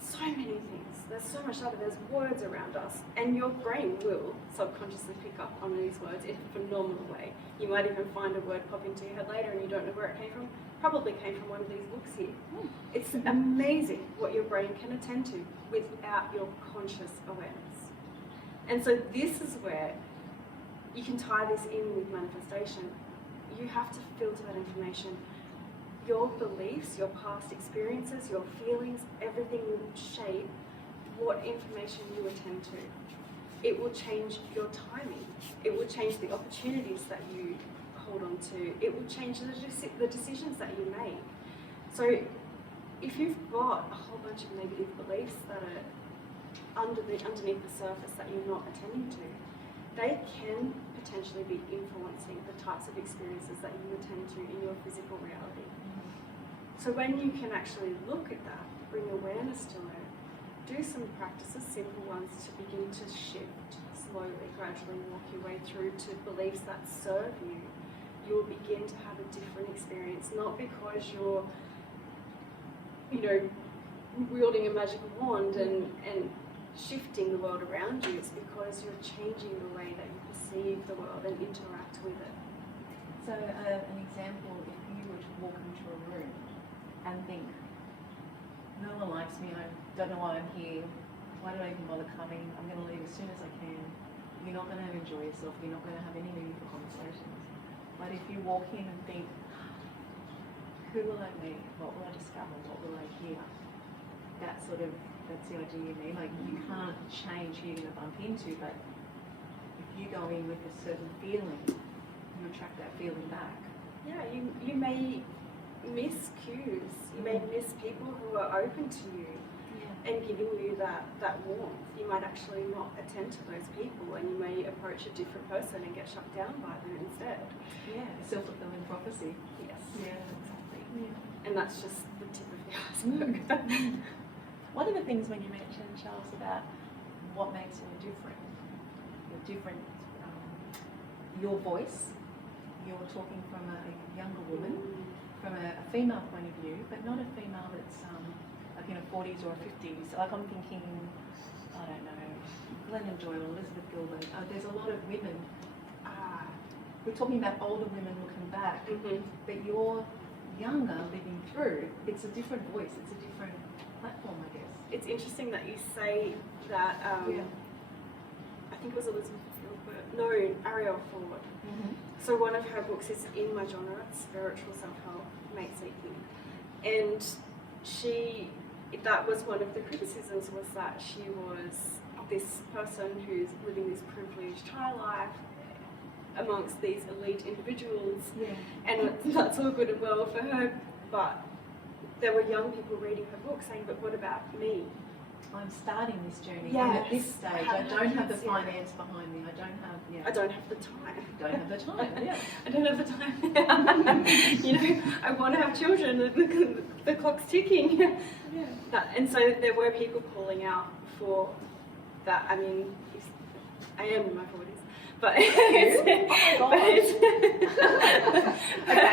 so many things. There's so much other. There's words around us, and your brain will subconsciously pick up on these words in a phenomenal way. You might even find a word pop into your head later and you don't know where it came from. Probably came from one of these books here. It's amazing what your brain can attend to without your conscious awareness. And so this is where you can tie this in with manifestation. You have to filter that information. Your beliefs, your past experiences, your feelings, everything will shape what information you attend to. It will change your timing. It will change the opportunities that you hold on to. It will change the decisions that you make. So if you've got a whole bunch of negative beliefs that are underneath the surface that you're not attending to, they can potentially be influencing the types of experiences that you attend to in your physical reality. So when you can actually look at that, bring awareness to it, do some practices, simple ones, to begin to shift slowly, gradually walk your way through to beliefs that serve you, you will begin to have a different experience. Not because you're, wielding a magic wand and shifting the world around you. It's because you're changing the way that you perceive the world and interact with it. So an example, if you were to walk into a room and think, no one likes me, I don't know why I'm here, why did I even bother coming, I'm going to leave as soon as I can, you're not going to enjoy yourself, you're not going to have any meaningful conversations. But if you walk in and think, who will I meet, what will I discover, what will I hear, that's the idea you mean. Like, you can't change who you're going to bump into, but if you go in with a certain feeling, you attract that feeling back. Yeah, you may miss cues, you may miss people who are open to you and giving you that warmth. You might actually not attend to those people, and you may approach a different person and get shut down by them instead. Yeah, self-fulfilling prophecy. Yes. Yeah, exactly. Yeah. And that's just the tip of the iceberg. One of the things when you mentioned, Charles, about what makes you different, your voice, you're talking from a younger woman, from a female point of view, but not a female that's like in her 40s or 50s. Like, I'm thinking, I don't know, Glennon Doyle, Elizabeth Gilbert. There's a lot of women. We're talking about older women looking back, but you're younger, living through. It's a different voice. It's a different platform, I guess. It's interesting that you say that. I think it was Elizabeth Gilbert. No, Ariel Ford. So one of her books is in my genre, Spiritual Self-Help, Mate Seeking. And that was one of the criticisms, was that she was this person who's living this privileged high life amongst these elite individuals. And that's all good and well for her, but there were young people reading her book saying, but what about me? I'm starting this journey. Yes. I'm at this stage. I don't have the finance behind me. I don't have. I don't have the time. Don't have the time. Yeah. I don't have the time. I want to have children. The clock's ticking. Yeah. And so there were people calling out for that. I mean, I am in my 40s. But okay,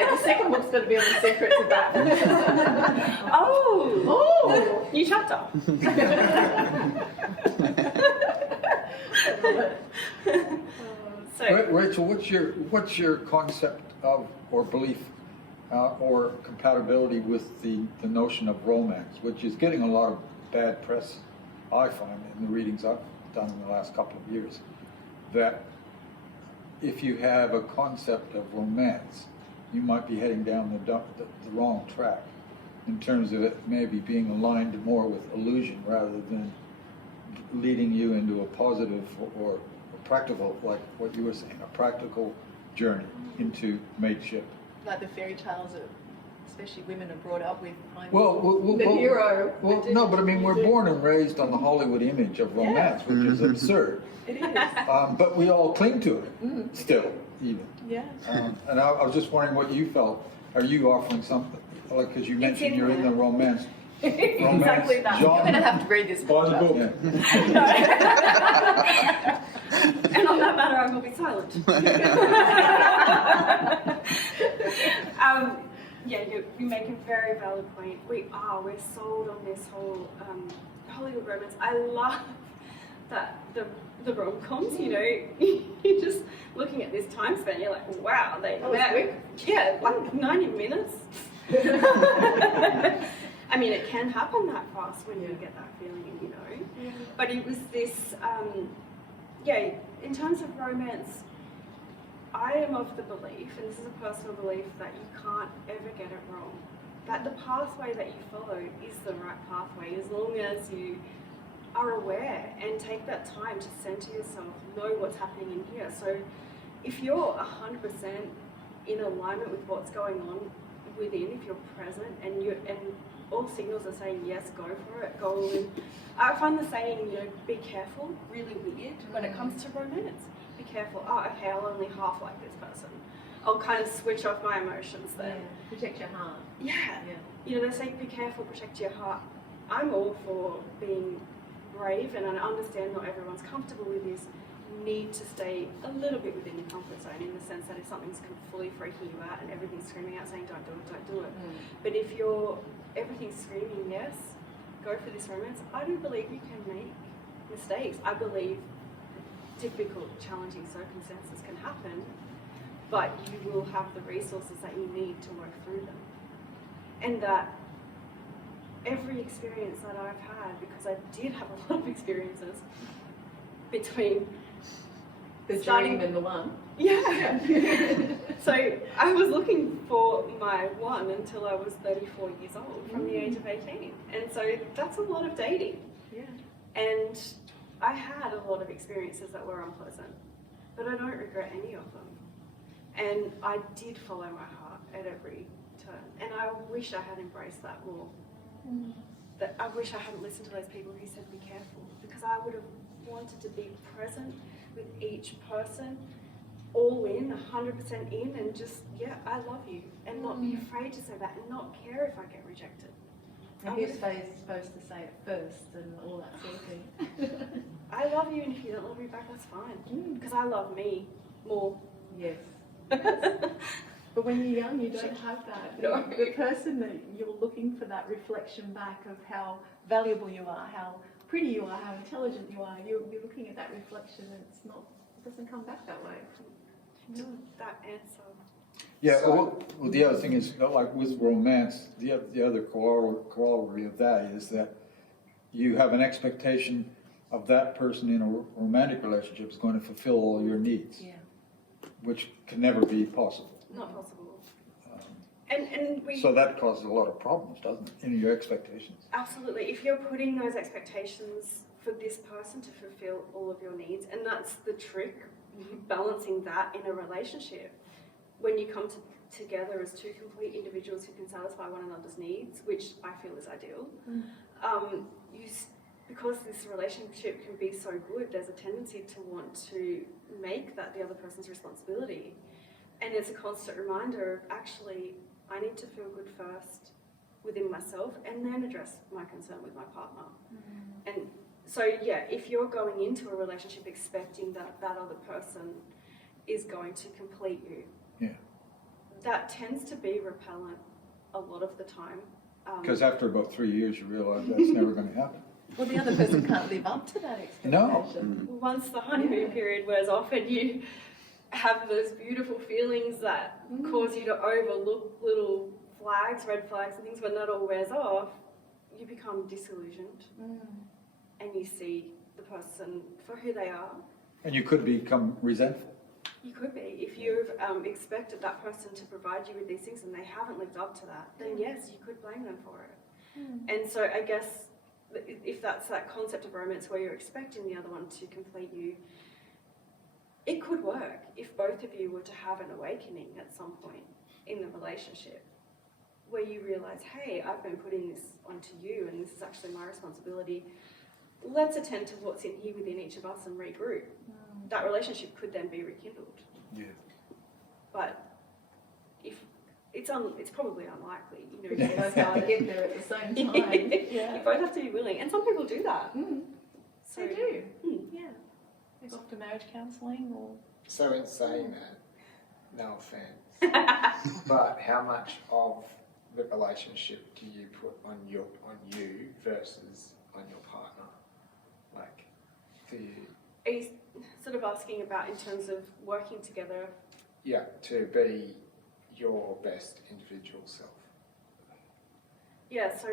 the second book's going to be on the secrets of that. Oh, new chapter. So, Rachel, what's your concept of, or belief or compatibility with the notion of romance, which is getting a lot of bad press, I find, in the readings I've done in the last couple of years, that if you have a concept of romance, you might be heading down the wrong track in terms of it maybe being aligned more with illusion rather than leading you into a positive or a practical, like what you were saying, a practical journey into mateship. Like the fairy tales that especially women are brought up with. The hero. Well, no, but I mean, we're born and raised on the Hollywood image of romance, which is absurd. It is. But we all cling to it still, even. Yeah. And I was just wondering what you felt. Are you offering something? Like, because you mentioned you're in the romance exactly that. genre. You're going to have to read this book. Yeah. And on that matter, I will be silent. You make a very valid point. We're sold on this whole Hollywood romance. I love that the rom-coms, you're just looking at this time span, you're like, wow, they met. Yeah, like 90 minutes. I mean, it can happen that fast when you get that feeling, Yeah. But it was this, in terms of romance, I am of the belief, and this is a personal belief, that you can't ever get it wrong. That the pathway that you follow is the right pathway, as long as you are aware and take that time to center yourself, know what's happening in here. So if you're 100% in alignment with what's going on within, if you're present and all signals are saying yes, go for it, go all in. I find the saying, be careful, really weird when it comes to romance. Be careful. Oh, okay, I'll only half like this person. I'll kind of switch off my emotions then. Yeah. Protect your heart. Yeah. They say be careful, protect your heart. I'm all for being brave, and I understand not everyone's comfortable with this. need to stay a little bit within your comfort zone, in the sense that if something's fully freaking you out and everything's screaming out saying don't do it. But if everything's screaming yes, go for this romance, I do believe you can make mistakes. I believe difficult, challenging circumstances can happen, but you will have the resources that you need to work through them. And that every experience that I've had, because I did have a lot of experiences between The starting- dream and the one. Yeah. So I was looking for my one until I was 34 years old, from the age of 18. And so that's a lot of dating. Yeah. And I had a lot of experiences that were unpleasant, but I don't regret any of them. And I did follow my heart at every turn. And I wish I had embraced that more. That I wish I hadn't listened to those people who said be careful, because I would have wanted to be present with each person, all in, 100% in, and just, yeah, I love you, and not be afraid to say that, and not care if I get rejected. And who's supposed to say it first and all that sort of thing? I love you, and if you don't love me back, that's fine, because I love me more. Yes. But when you're young, you don't have that. No. The person that you're looking for, that reflection back of how valuable you are, how pretty you are, how intelligent you are, you're looking at that reflection, and it doesn't come back that way. That answer. Yeah, So- well, the other thing is, like with romance, the other corollary of that is that you have an expectation of that person in a romantic relationship is going to fulfill all your needs, Yeah. which can never be possible. Not possible. Um, And we So that causes a lot of problems, doesn't it, in your expectations? absolutely, if you're putting those expectations for this person to fulfill all of your needs, and that's the trick, balancing that in a relationship. When you come together as two complete individuals who can satisfy one another's needs, which I feel is ideal, because this relationship can be so good, there's a tendency to want to make that the other person's responsibility. And it's a constant reminder of, actually, I need to feel good first within myself and then address my concern with my partner. And so, yeah, if you're going into a relationship expecting that that other person is going to complete you, Yeah. that tends to be repellent a lot of the time. Because after about 3 years, you realize that's never going to happen. Well, the other person can't live up to that expectation. No. Once the honeymoon period wears off and you have those beautiful feelings that cause you to overlook little flags, red flags and things, when that all wears off, you become disillusioned and you see the person for who they are. And you could become resentful. You could be. If you've expected that person to provide you with these things and they haven't lived up to that, then yes, you could blame them for it. And so I guess if that's that concept of romance where you're expecting the other one to complete you, it could work if both of you were to have an awakening at some point in the relationship where you realise, hey, I've been putting this onto you and this is actually my responsibility. Let's attend to what's in here within each of us and regroup. That relationship could then be rekindled. Yeah. But if it's probably unlikely, you know, You both have to get there at the same time. you Yeah. both have to be willing, and some people do that. So They do. Mm. Yeah. They go off to marriage counselling or... So in saying that, no offence, but how much of the relationship do you put on you versus on your partner? Like, do you, Are you sort of asking about in terms of working together? yeah, to be your best individual self? Yeah, so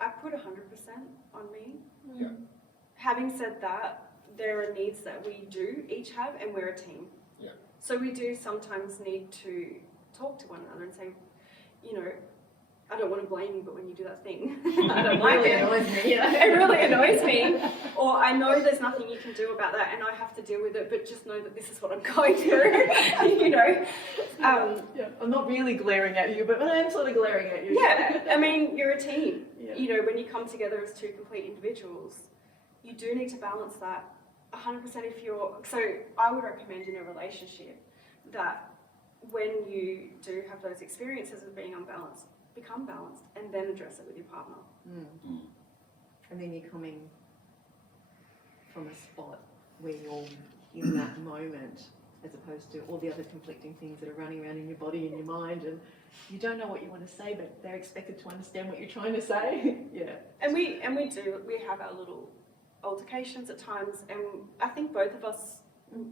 I put 100% on me. Yeah. Having said that, there are needs that we do each have, and we're a team. Yeah. So we do sometimes need to talk to one another and say, you know, I don't want to blame you, but when you do that thing, I don't like really it. annoys me. It really annoys me. Or I know there's nothing you can do about that and I have to deal with it, but just know that this is what I'm going through, you know. Yeah, I'm not really glaring at you, but I am sort of glaring at you. Yeah, I mean, you're a team. Yeah. You know, when you come together as two complete individuals, you do need to balance that 100% if you're... So I would recommend in a relationship that when you do have those experiences of being unbalanced, become balanced and then address it with your partner. And then you're coming from a spot where you're in that moment, as opposed to all the other conflicting things that are running around in your body and your mind, and you don't know what you want to say, but they're expected to understand what you're trying to say. Yeah. And we have our little altercations at times, and I think both of us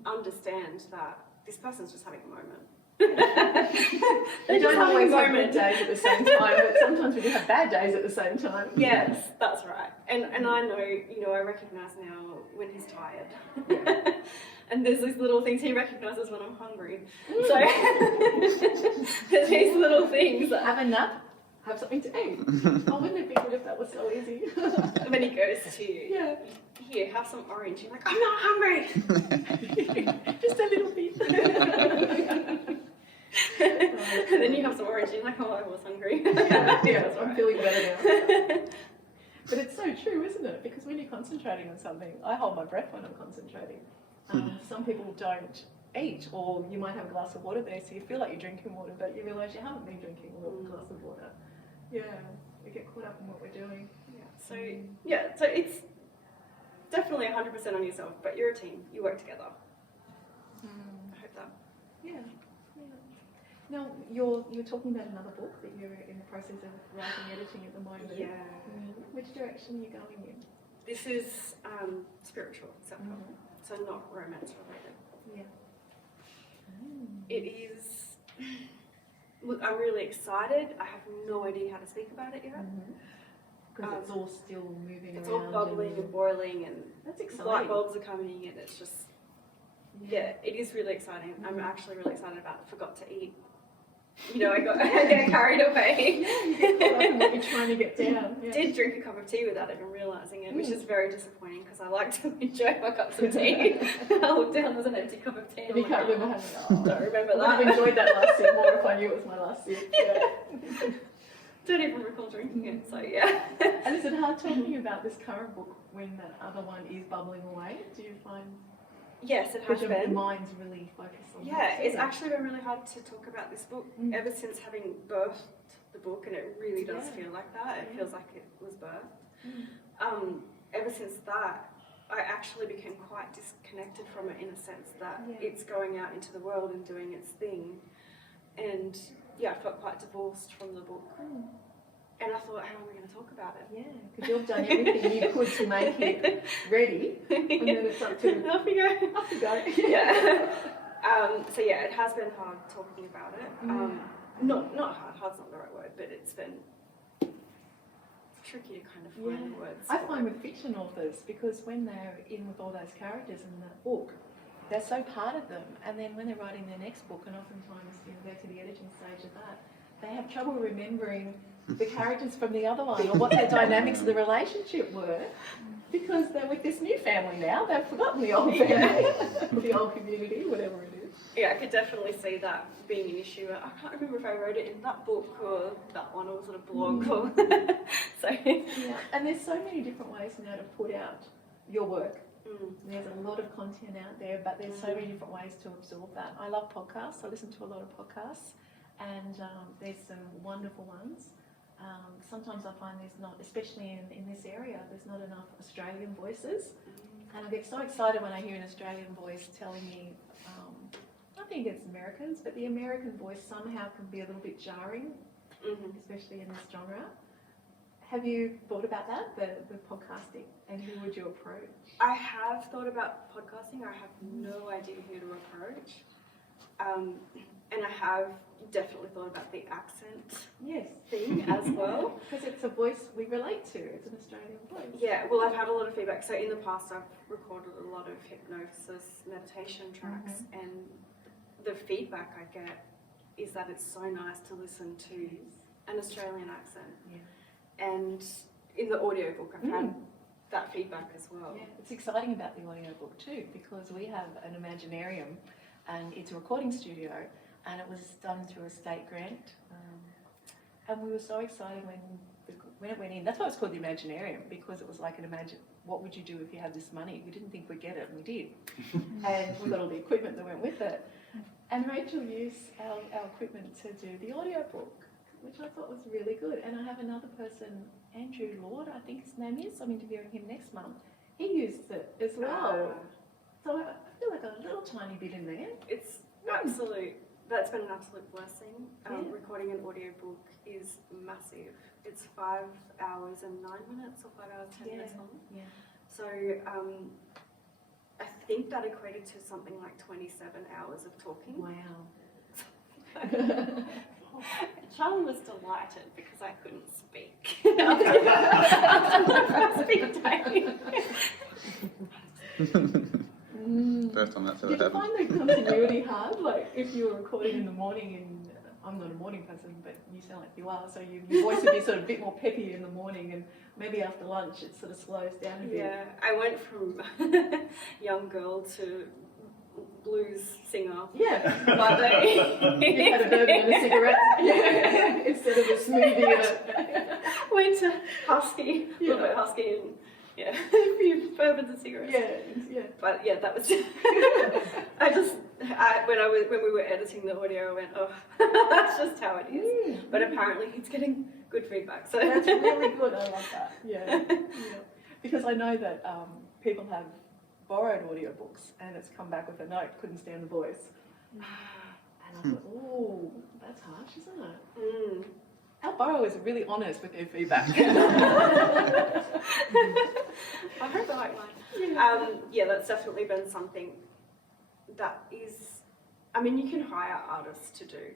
understand that this person's just having a moment. We don't always have good days at the same time, but sometimes we do have bad days at the same time. Yes, that's right. And I know, I recognise now when he's tired. And there's these little things he recognises when I'm hungry. So there's these little things. Have a nap, have something to eat. Oh, wouldn't it be good if that was so easy? And then he goes to you, here, have some orange. You're like, I'm not hungry. Just a little bit. And then you have some orange. You're like, oh, I was hungry. Yeah, I'm feeling better now. But it's so true, isn't it? Because when you're concentrating on something, I hold my breath when I'm concentrating. Some people don't eat, or you might have a glass of water there, so you feel like you're drinking water, but you realise you haven't been drinking a glass of water. Yeah, we get caught up in what we're doing. So it's definitely 100% on yourself, but you're a team. You work together. I hope that. Yeah. Now, you're talking about another book that you're in the process of writing, editing at the moment. Yeah. Which direction are you going in? This is spiritual self-help, so not romance related. Yeah. It is. Look, I'm really excited. I have no idea how to speak about it yet. Because it's all still moving It's around. all bubbling and boiling, and that's exciting. light bulbs are coming, and it's just. Yeah, it is really exciting. I'm actually really excited about it. Forgot to eat. I get carried away. You get caught up in what you're trying to get down. Yeah. Did drink a cup of tea without even realising it, which is very disappointing because I like to enjoy my cups of tea. I looked down, there's an empty cup of tea. And you can't remember having it. Don't remember I would have that. enjoyed that last sip more if I knew it was my last sip. Yeah. Don't even recall drinking it, so yeah. And is it hard talking about this current book when that other one is bubbling away? Do you find... Yes, it has your been. mind's really focused on Yeah, this, it's actually been really hard to talk about this book ever since having birthed the book, and it really does feel like that. It feels like it was birthed. Ever since that, I actually became quite disconnected from it in a sense that it's going out into the world and doing its thing. And I felt quite divorced from the book. And I thought, how am I going to talk about it? Yeah, because you've done everything you could to make it ready, and then it's up to... Off you go. Off you go. Yeah. It has been hard talking about it. Not hard. Hard's not the right word, but it's been tricky to kind of find the words. I find with fiction authors, because when they're in with all those characters in the book, they're so part of them, and then when they're writing their next book, and oftentimes they're to the editing stage of that, they have trouble remembering the characters from the other one, or what the dynamics of the relationship were, because they're with this new family now. They've forgotten the old family, the old community, whatever it is. Yeah, I could definitely see that being an issue. I can't remember if I wrote it in that book or that one, or was it a blog? Or And there's so many different ways now to put out your work. There's a lot of content out there, but there's so many different ways to absorb that. I love podcasts. I listen to a lot of podcasts, and there's some wonderful ones. Sometimes I find there's not, especially in this area, there's not enough Australian voices. And I get so excited when I hear an Australian voice telling me, nothing against Americans, but the American voice somehow can be a little bit jarring, especially in this genre. Have you thought about that, the podcasting, and who would you approach? I have thought about podcasting. I have no idea who to approach. And I have definitely thought about the accent thing as well. Because it's a voice we relate to. It's an Australian voice. Yeah, well, I've had a lot of feedback. So in the past, I've recorded a lot of hypnosis meditation tracks, and the feedback I get is that it's so nice to listen to an Australian accent. Yeah. And in the audiobook, I've had that feedback as well. Yeah, it's exciting about the audiobook too, because we have an Imaginarium, and it's a recording studio, and it was done through a state grant. And we were so excited when it went in. That's why it's called the Imaginarium, because it was like what would you do if you had this money? We didn't think we'd get it, and we did. And we got all the equipment that went with it. And Rachel used our equipment to do the audiobook, which I thought was really good. And I have another person, Andrew Lord, I think his name is. I'm interviewing him next month. He used it as well. So I feel like a little tiny bit in there. It's that's been an absolute blessing. Yeah. Recording an audiobook is massive. It's 5 hours and 9 minutes or 5 hours, 10 minutes long. Yeah. So I think that equated to something like 27 hours of talking. Wow. Charlie was delighted because I couldn't speak after my first big day. First time that's ever Did you happened. find the continuity hard? Like if you were recording in the morning, and I'm not a morning person, but you sound like you are, so your voice would be sort of a bit more peppy in the morning, and maybe after lunch it sort of slows down a bit. Yeah, I went from young girl to blues singer. Yeah. But You had a bourbon and a cigarette instead of a smoothie and a... went to husky, a little bit husky, and yeah, a few bourbons and cigarettes. Yeah. But yeah, that was. When we were editing the audio, I went, oh, that's just how it is. But apparently, it's getting good feedback. So That's really good. I love that. Yeah. Because I know that people have borrowed audiobooks and it's come back with a note, couldn't stand the voice. And I thought, oh, that's harsh, isn't it? Our borrowers are really honest with their feedback. I hope I like mine. Yeah, that's definitely been something that is. I mean, you can hire artists to do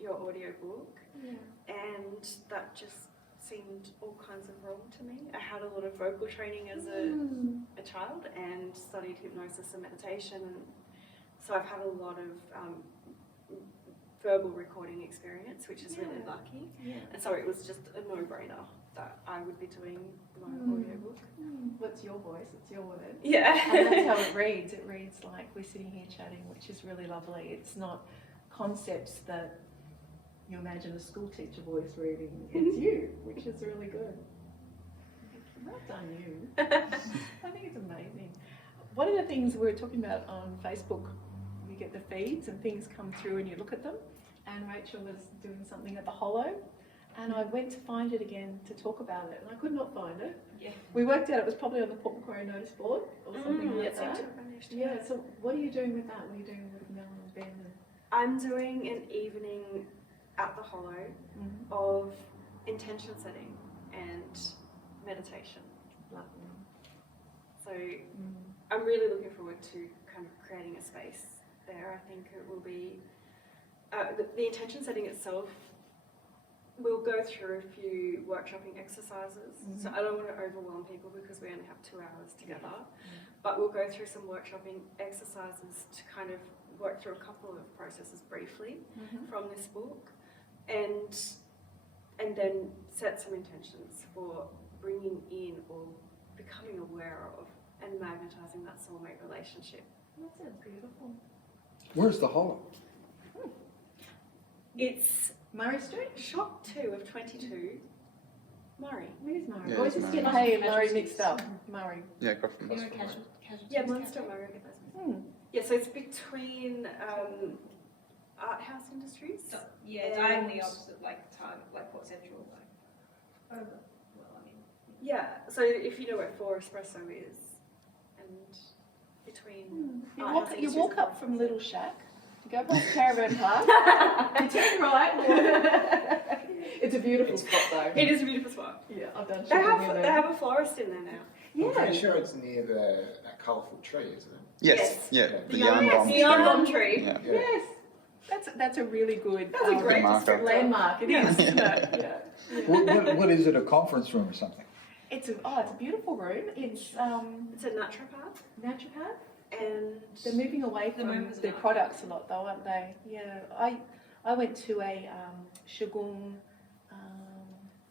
your audiobook, and that just seemed all kinds of wrong to me. I had a lot of vocal training as a child and studied hypnosis and meditation, and so I've had a lot of verbal recording experience, which is really lucky. And so it was just a no-brainer that I would be doing my audiobook. What's your voice? It's your words. Yeah. And that's how it reads. It reads like we're sitting here chatting, which is really lovely. It's not concepts that you imagine a school teacher voice reading. It's you, which is really good. Well done, you. I think it's amazing. One of the things we were talking about on Facebook, you get the feeds and things come through and you look at them. And Rachel was doing something at the Hollow, and I went to find it again to talk about it, and I could not find it. Yeah. We worked out it was probably on the Port Macquarie notice board or something like It seemed that. to have vanished. Yeah, so what are you doing with that? What are you doing with Mel and Ben? I'm doing an evening at the Hollow of intention setting and meditation. Lovely. So I'm really looking forward to kind of creating a space there. I think it will be the intention setting itself. We'll go through a few workshopping exercises. So I don't want to overwhelm people because we only have 2 hours together. But we'll go through some workshopping exercises to kind of work through a couple of processes briefly from this book, and then set some intentions for bringing in or becoming aware of and magnetizing that soulmate relationship. That sounds beautiful. Where's the Hollow? It's Murray Street? shop 2 of 22, Murray. Where's Murray? Yeah, I always it's just get Murray. Hay and Murray mixed up. Murray. Yeah, across from You're a Hospital. casual Yeah, Munster Murray. Yeah, so it's between Art House Industries. So, yeah, diagonally opposite like Port Central. Like, over. Well, I mean. Yeah, so if you know where 4 Espresso is, and between You Art walk, House you Industries walk and up Port from Central. Little Shack, you go past Caravan Park, you turn right. It's a beautiful spot though. It is a beautiful spot. Yeah, I've done They shopping in they there. have a florist in there now. I'm Yeah. pretty sure it's near that colourful tree, isn't it? Yes, Yes. yeah, Yeah. the yarn yarn bomb bomb. The yarn tree. bomb tree. Yeah. Yes. That's a really good That's a great marker. descriptor. landmark. It is, isn't it? Yeah. What is it, a conference room or something? It's a beautiful room. It's It's a naturopath, naturopath. and They're moving away The from movers their are- products a lot, though, aren't they? Yeah, I went to a Shigong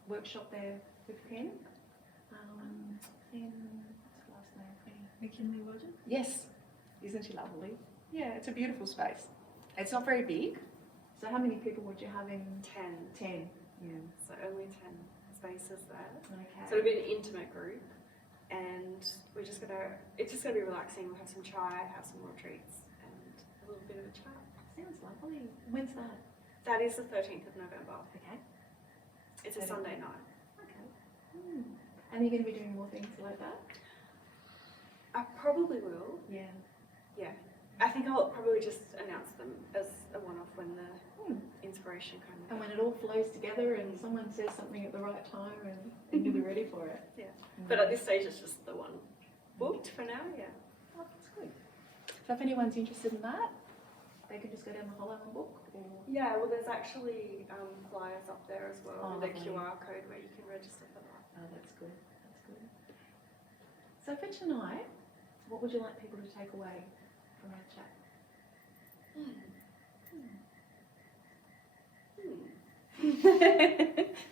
workshop there with Ken. In what's her last name? McKinley Roger? Yes, isn't she lovely? Yeah, it's a beautiful space. It's not very big. So how many people would you have in 10. 10? Yeah. So only 10 spaces there. Okay. So it'll be an intimate group, and it's just gonna be relaxing. We'll have some chai, have some more treats, and a little bit of a chat. Sounds lovely. When's that? That is the 13th of November. Okay. It's a Sunday night. Okay. And are you going to be doing more things like that? I probably will. Yeah. yeah, I think I'll probably just announce them as a one-off when the inspiration kind of. And when it all flows together and someone says something at the right time and you'll be ready for it. Yeah. But at this stage, it's just the one booked for now. Yeah. Oh, that's good. So if anyone's interested in that, they can just go down the Hollow book. Or... Yeah. Well, there's actually flyers up there as well with a lovely. QR code where you can register for that. Oh, that's good. That's good. So for tonight, what would you like people to take away from our chat?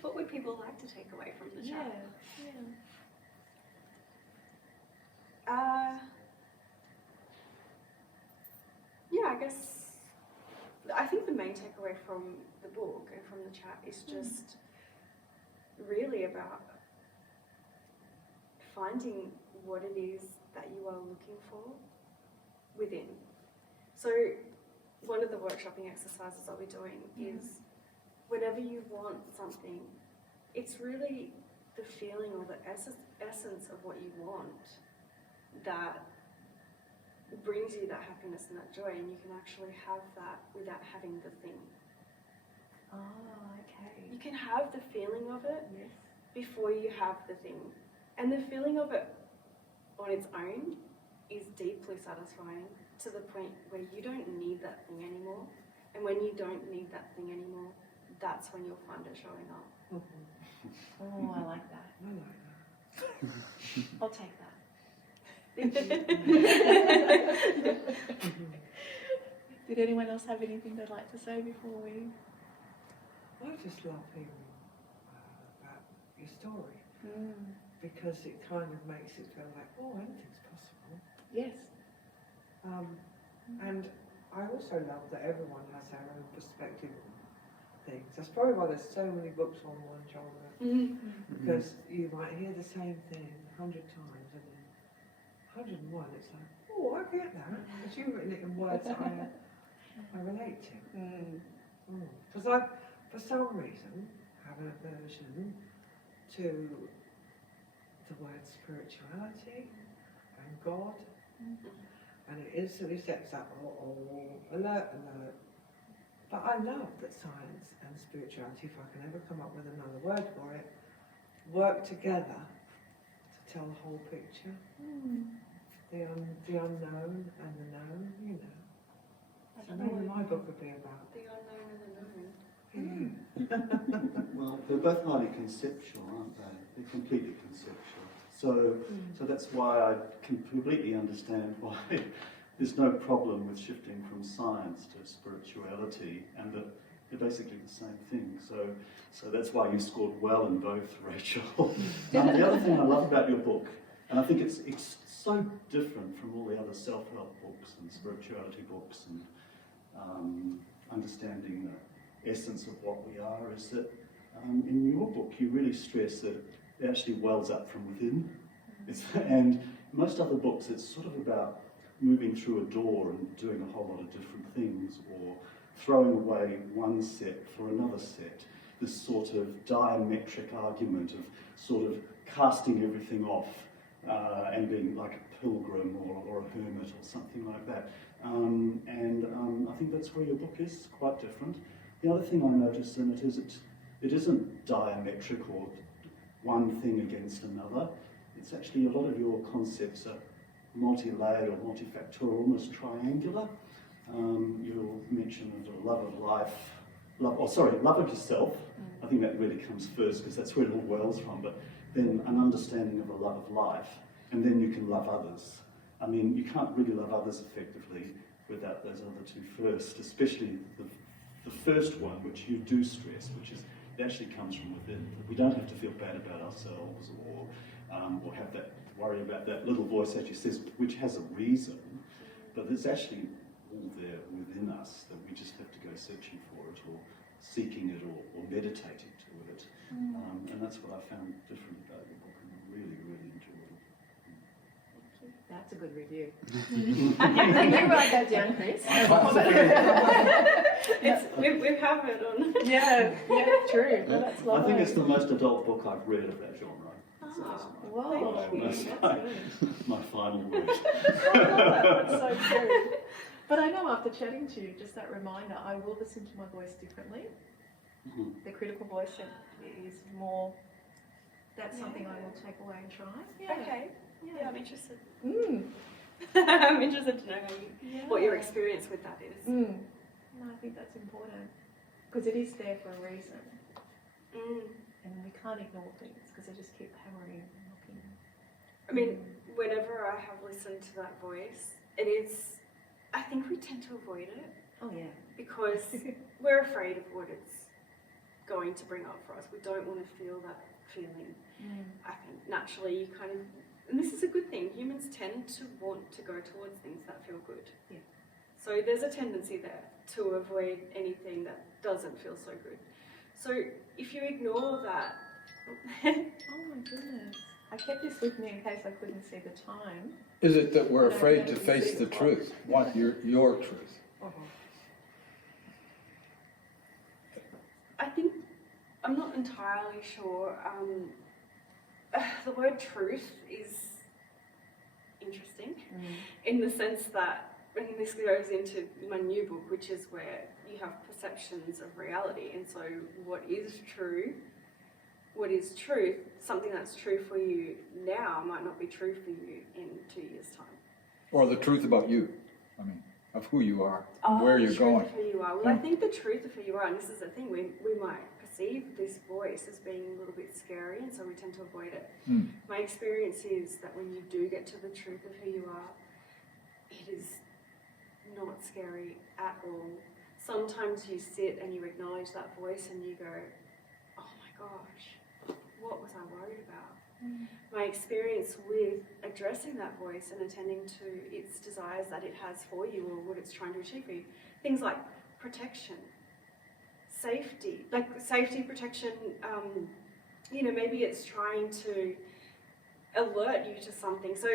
What would people like to take away from the chat? Yeah, I think the main takeaway from the book and from the chat is just really about finding what it is that you are looking for within. So one of the workshopping exercises I'll be doing is whenever you want something, it's really the feeling or the essence of what you want that brings you that happiness and that joy, and you can actually have that without having the thing. Oh, okay. You can have the feeling of it Yes. before you have the thing. And the feeling of it on its own is deeply satisfying to the point where you don't need that thing anymore. And when you don't need that thing anymore, that's when you'll find it showing up. Oh, I like that. I like that. I'll take that. Did anyone else have anything they'd like to say before we... I just love hearing about your story because it kind of makes it feel like, oh, anything's possible. Yes. And I also love that everyone has their own perspective on things. That's probably why there's so many books on one genre, because you might hear the same thing 100 times and then 101 it's like, oh, I get that, because you've written it in words that I relate to. Because I, for some reason, have an aversion to the word spirituality and God, and it instantly sets up, alert. But I love that science and spirituality, if I can ever come up with another word for it, work together to tell the whole picture. The unknown and the known, you know. So maybe my book would be about The unknown and the known. Well, they're both highly conceptual, aren't they? They're completely conceptual. So that's why I can completely understand why there's no problem with shifting from science to spirituality, and that they're basically the same thing. So that's why you scored well in both, Rachel. The other thing I love about your book, and I think it's so different from all the other self-help books and spirituality books and understanding the essence of what we are, is that in your book you really stress that it actually wells up from within. And most other books it's sort of about moving through a door and doing a whole lot of different things, or throwing away one set for another set. This sort of diametric argument of sort of casting everything off and being like a pilgrim or a hermit or something like that. I think that's where your book is quite different. The other thing I noticed in it is it isn't diametric or one thing against another. It's actually a lot of your concepts are multi-layered or multifactorial, almost triangular. You'll mention a love of life, love of yourself. I think that really comes first because that's where it all wells from, but then an understanding of a love of life, and then you can love others. I mean, you can't really love others effectively without those other two first, especially the first one, which you do stress, which is it actually comes from within. We don't have to feel bad about ourselves or have that worry about that little voice that says, which has a reason, but it's actually all there within us that we just have to go searching for it or seeking it or meditating to it. And that's what I found different about your book, and I really, really enjoyed it. That's a good review. You write that down, Chris. We have it on. Yeah, true. Well, that's I lovely. think it's the most adult book I've read of that genre. Oh, Ah, Whoa, thank you. that's good. my final word. I love that. That's so true. But I know after chatting to you, just that reminder, I will listen to my voice differently. Mhm. The critical voice is more, that's something I will take away and try. Okay. Yeah, I'm interested. Mm. I'm interested to know Yeah. what your experience with that is. Mm. No, I think that's important. Because it is there for a reason. Mm. And we can't ignore things because they just keep hammering and knocking. I mean, whenever I have listened to that voice, it is, I think we tend to avoid it Oh, yeah. because we're afraid of what it's going to bring up for us. We don't want to feel that feeling. I think naturally you kind of, and this is a good thing, humans tend to want to go towards things that feel good. Yeah. So there's a tendency there to avoid anything that doesn't feel so good. So if you ignore that, Oh, my goodness. I kept this with me in case I couldn't see the time. Is it that we're No, afraid no, to you face see the the clock. truth, want your truth? I think, I'm not entirely sure. The word truth is interesting in the sense that, and this goes into my new book, which is where you have perceptions of reality. And so what is true, what is truth, something that's true for you now might not be true for you in 2 years' time. Or the truth about you, I mean, of who you are, and where The you're truth going. of who you are. Well, I think the truth of who you are, and this is the thing, we might perceive this voice as being a little bit scary, and so we tend to avoid it. My experience is that when you do get to the truth of who you are, it is not scary at all. Sometimes you sit and you acknowledge that voice and you go, oh my gosh, what was I worried about? My experience with addressing that voice and attending to its desires that it has for you or what it's trying to achieve for you, things like protection, safety, protection, maybe it's trying to alert you to something. So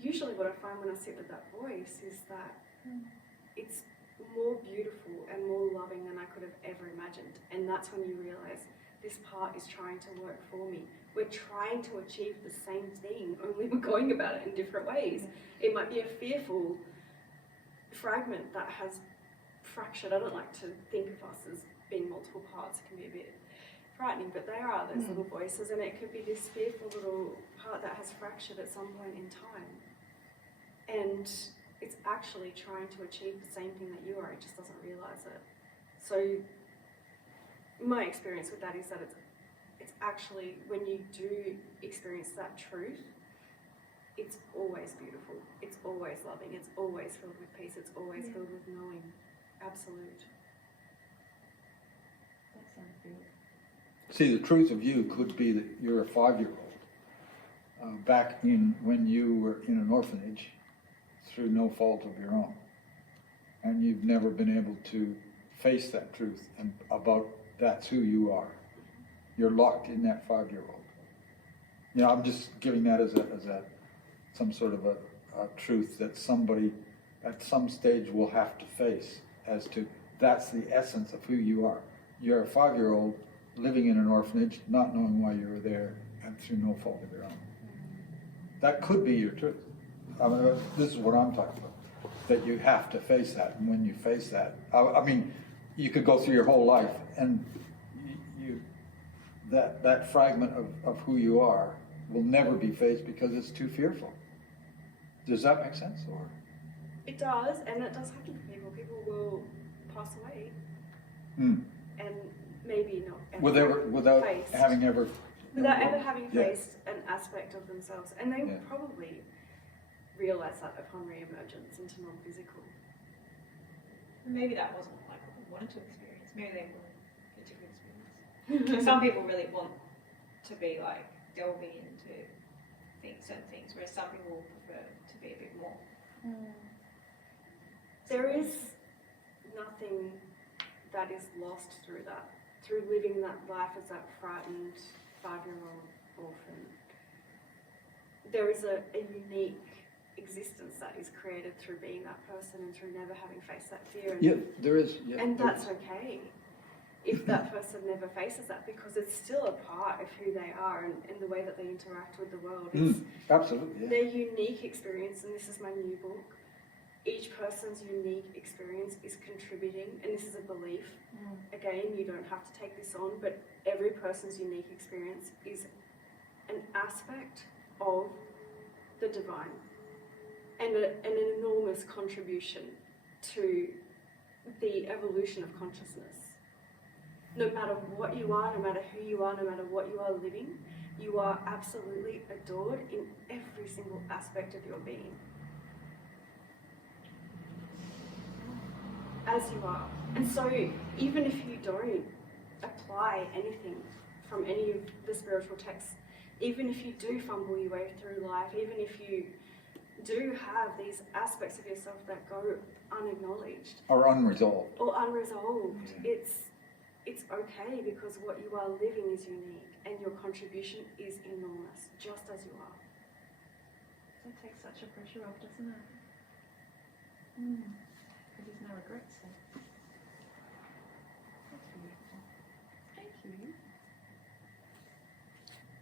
usually what I find when I sit with that voice is that it's more beautiful and more loving than I could have ever imagined. And that's when you realize this part is trying to work for me. We're trying to achieve the same thing, only we're going about it in different ways. It might be a fearful fragment that has fractured. I don't like to think of us as being multiple parts. It can be a bit frightening, but they are those little voices, and it could be this fearful little part that has fractured at some point in time. And it's actually trying to achieve the same thing that you are, it just doesn't realise it. So my experience with that is that it's actually, when you do experience that truth, it's always beautiful, it's always loving, it's always filled with peace, it's always filled with knowing. Absolute. That sounds good. See, the truth of you could be that you're a 5-year-old back in when you were in an orphanage through no fault of your own, and you've never been able to face that truth and about that's who you are. You're locked in that 5-year-old. You know, I'm just giving that as some sort of a truth that somebody at some stage will have to face, as to that's the essence of who you are. You're a 5-year-old living in an orphanage, not knowing why you were there, and through no fault of your own. That could be your truth. I mean, this is what I'm talking about, that you have to face that. And when you face that, I mean, you could go through your whole life and that fragment of who you are will never be faced because it's too fearful. Does that make sense? Or It does, and it does happen to people. People will pass away, and maybe not ever without faced. having ever Without ever having Yeah. faced an aspect of themselves, and they will probably realise that upon re-emergence into non-physical. Maybe that wasn't like what they wanted to experience. Maybe they wanted a different experience. Some people really want to be like delving into certain things, whereas some people prefer to be a bit more. There is nothing that is lost through that, through living that life as that frightened 5-year-old orphan. There is a unique existence that is created through being that person and through never having faced that fear. And, there is. Yeah, and that's okay. if that person never faces that, because it's still a part of who they are and the way that they interact with the world. It's Absolutely, yeah. their unique experience, and this is my new book. Each person's unique experience is contributing, and this is a belief. Again, you don't have to take this on, but every person's unique experience is an aspect of the divine and an enormous contribution to the evolution of consciousness. No matter what you are, no matter who you are, no matter what you are living, you are absolutely adored in every single aspect of your being. As you are. And so, even if you don't apply anything from any of the spiritual texts, even if you do fumble your way through life, even if you do have these aspects of yourself that go unacknowledged Or unresolved. or unresolved, it's okay, because what you are living is unique and your contribution is enormous, just as you are. It takes such a pressure off, doesn't it? Because there's no regrets then. That's beautiful. Thank you.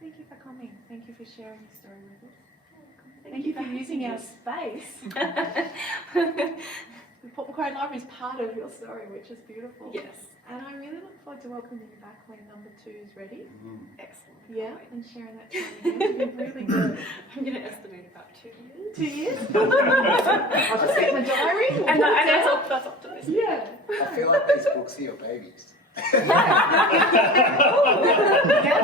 Thank you for coming. Thank you for sharing your story with us. Thank you for using our space. The Port Macquarie Library is part of your story, which is beautiful. Yes. And I really look forward to welcoming you back when number 2 is ready. Excellent. Yeah, and sharing that time again. It's been really good. I'm going to estimate about 2 years. 2 years? I'll just get my diary. And that's optimistic. Yeah. I feel like these books are your babies. Yeah,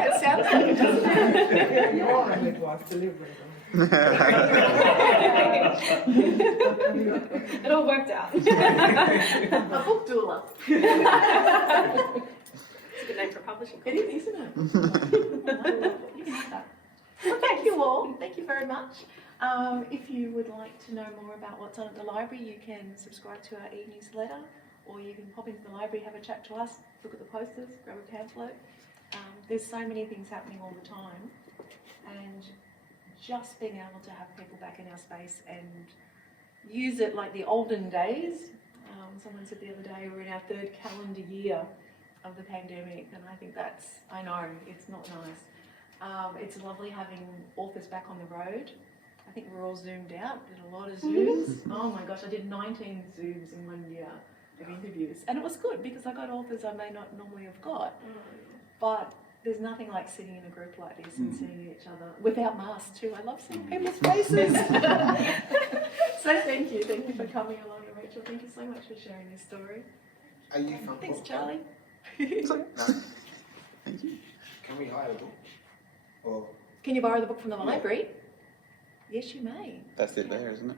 it sounds like it, doesn't it? You are a midwife delivering them. It all worked out. A book doula. It's a good name for a publishing It company. is, isn't it? I love it. You can have that. Well, thank you all. Thank you very much. If you would like to know more about what's on at the library, you can subscribe to our e-newsletter, or you can pop into the library, have a chat to us, look at the posters, grab a pamphlet. There's so many things happening all the time, and just being able to have people back in our space and use it like the olden days. Someone said the other day we're in our 3rd calendar year of the pandemic, and I think that's, I know, it's not nice. It's lovely having authors back on the road. I think we're all zoomed out, did a lot of Zooms. Oh my gosh, I did 19 Zooms in 1 year of interviews, and it was good because I got authors I may not normally have got. But there's nothing like sitting in a group like this and seeing each other without masks too. I love seeing people's faces. So thank you for coming along, and Rachel, thank you so much for sharing your story. Are you from Thanks, Port Charlie. No. Thank you. Can we hire a book? Or Can you borrow the book from the library? Yes, you may. That's it there, isn't it?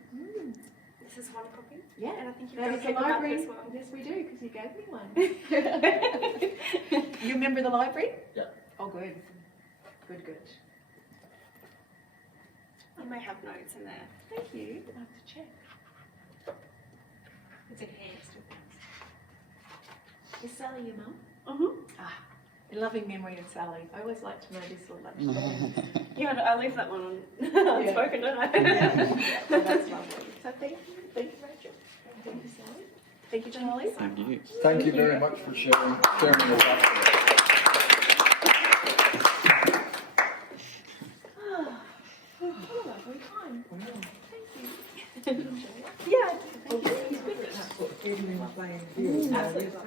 This is one copy. Yeah, And I think you've that got a is the paperback library. as well. Yes, we do, because you gave me one. You a member of the library? Yeah. Oh, good. Good, good. You may have notes in there. Thank you. I have to check. It's enhanced with Is Sally your mum? Mm-hmm. Ah, in loving memory of Sally. I always like to know this little story. Yeah, I leave that one unspoken, don't I? Yeah, well, that's lovely. So thank you. Thank you, Rachel. Thank you, Sally. Thank you, Charlie. Thank you. Thank you very much for sharing your thoughts. What a lovely time. Thank you. Yeah. Thank you. That's what Edwin playing. Absolutely.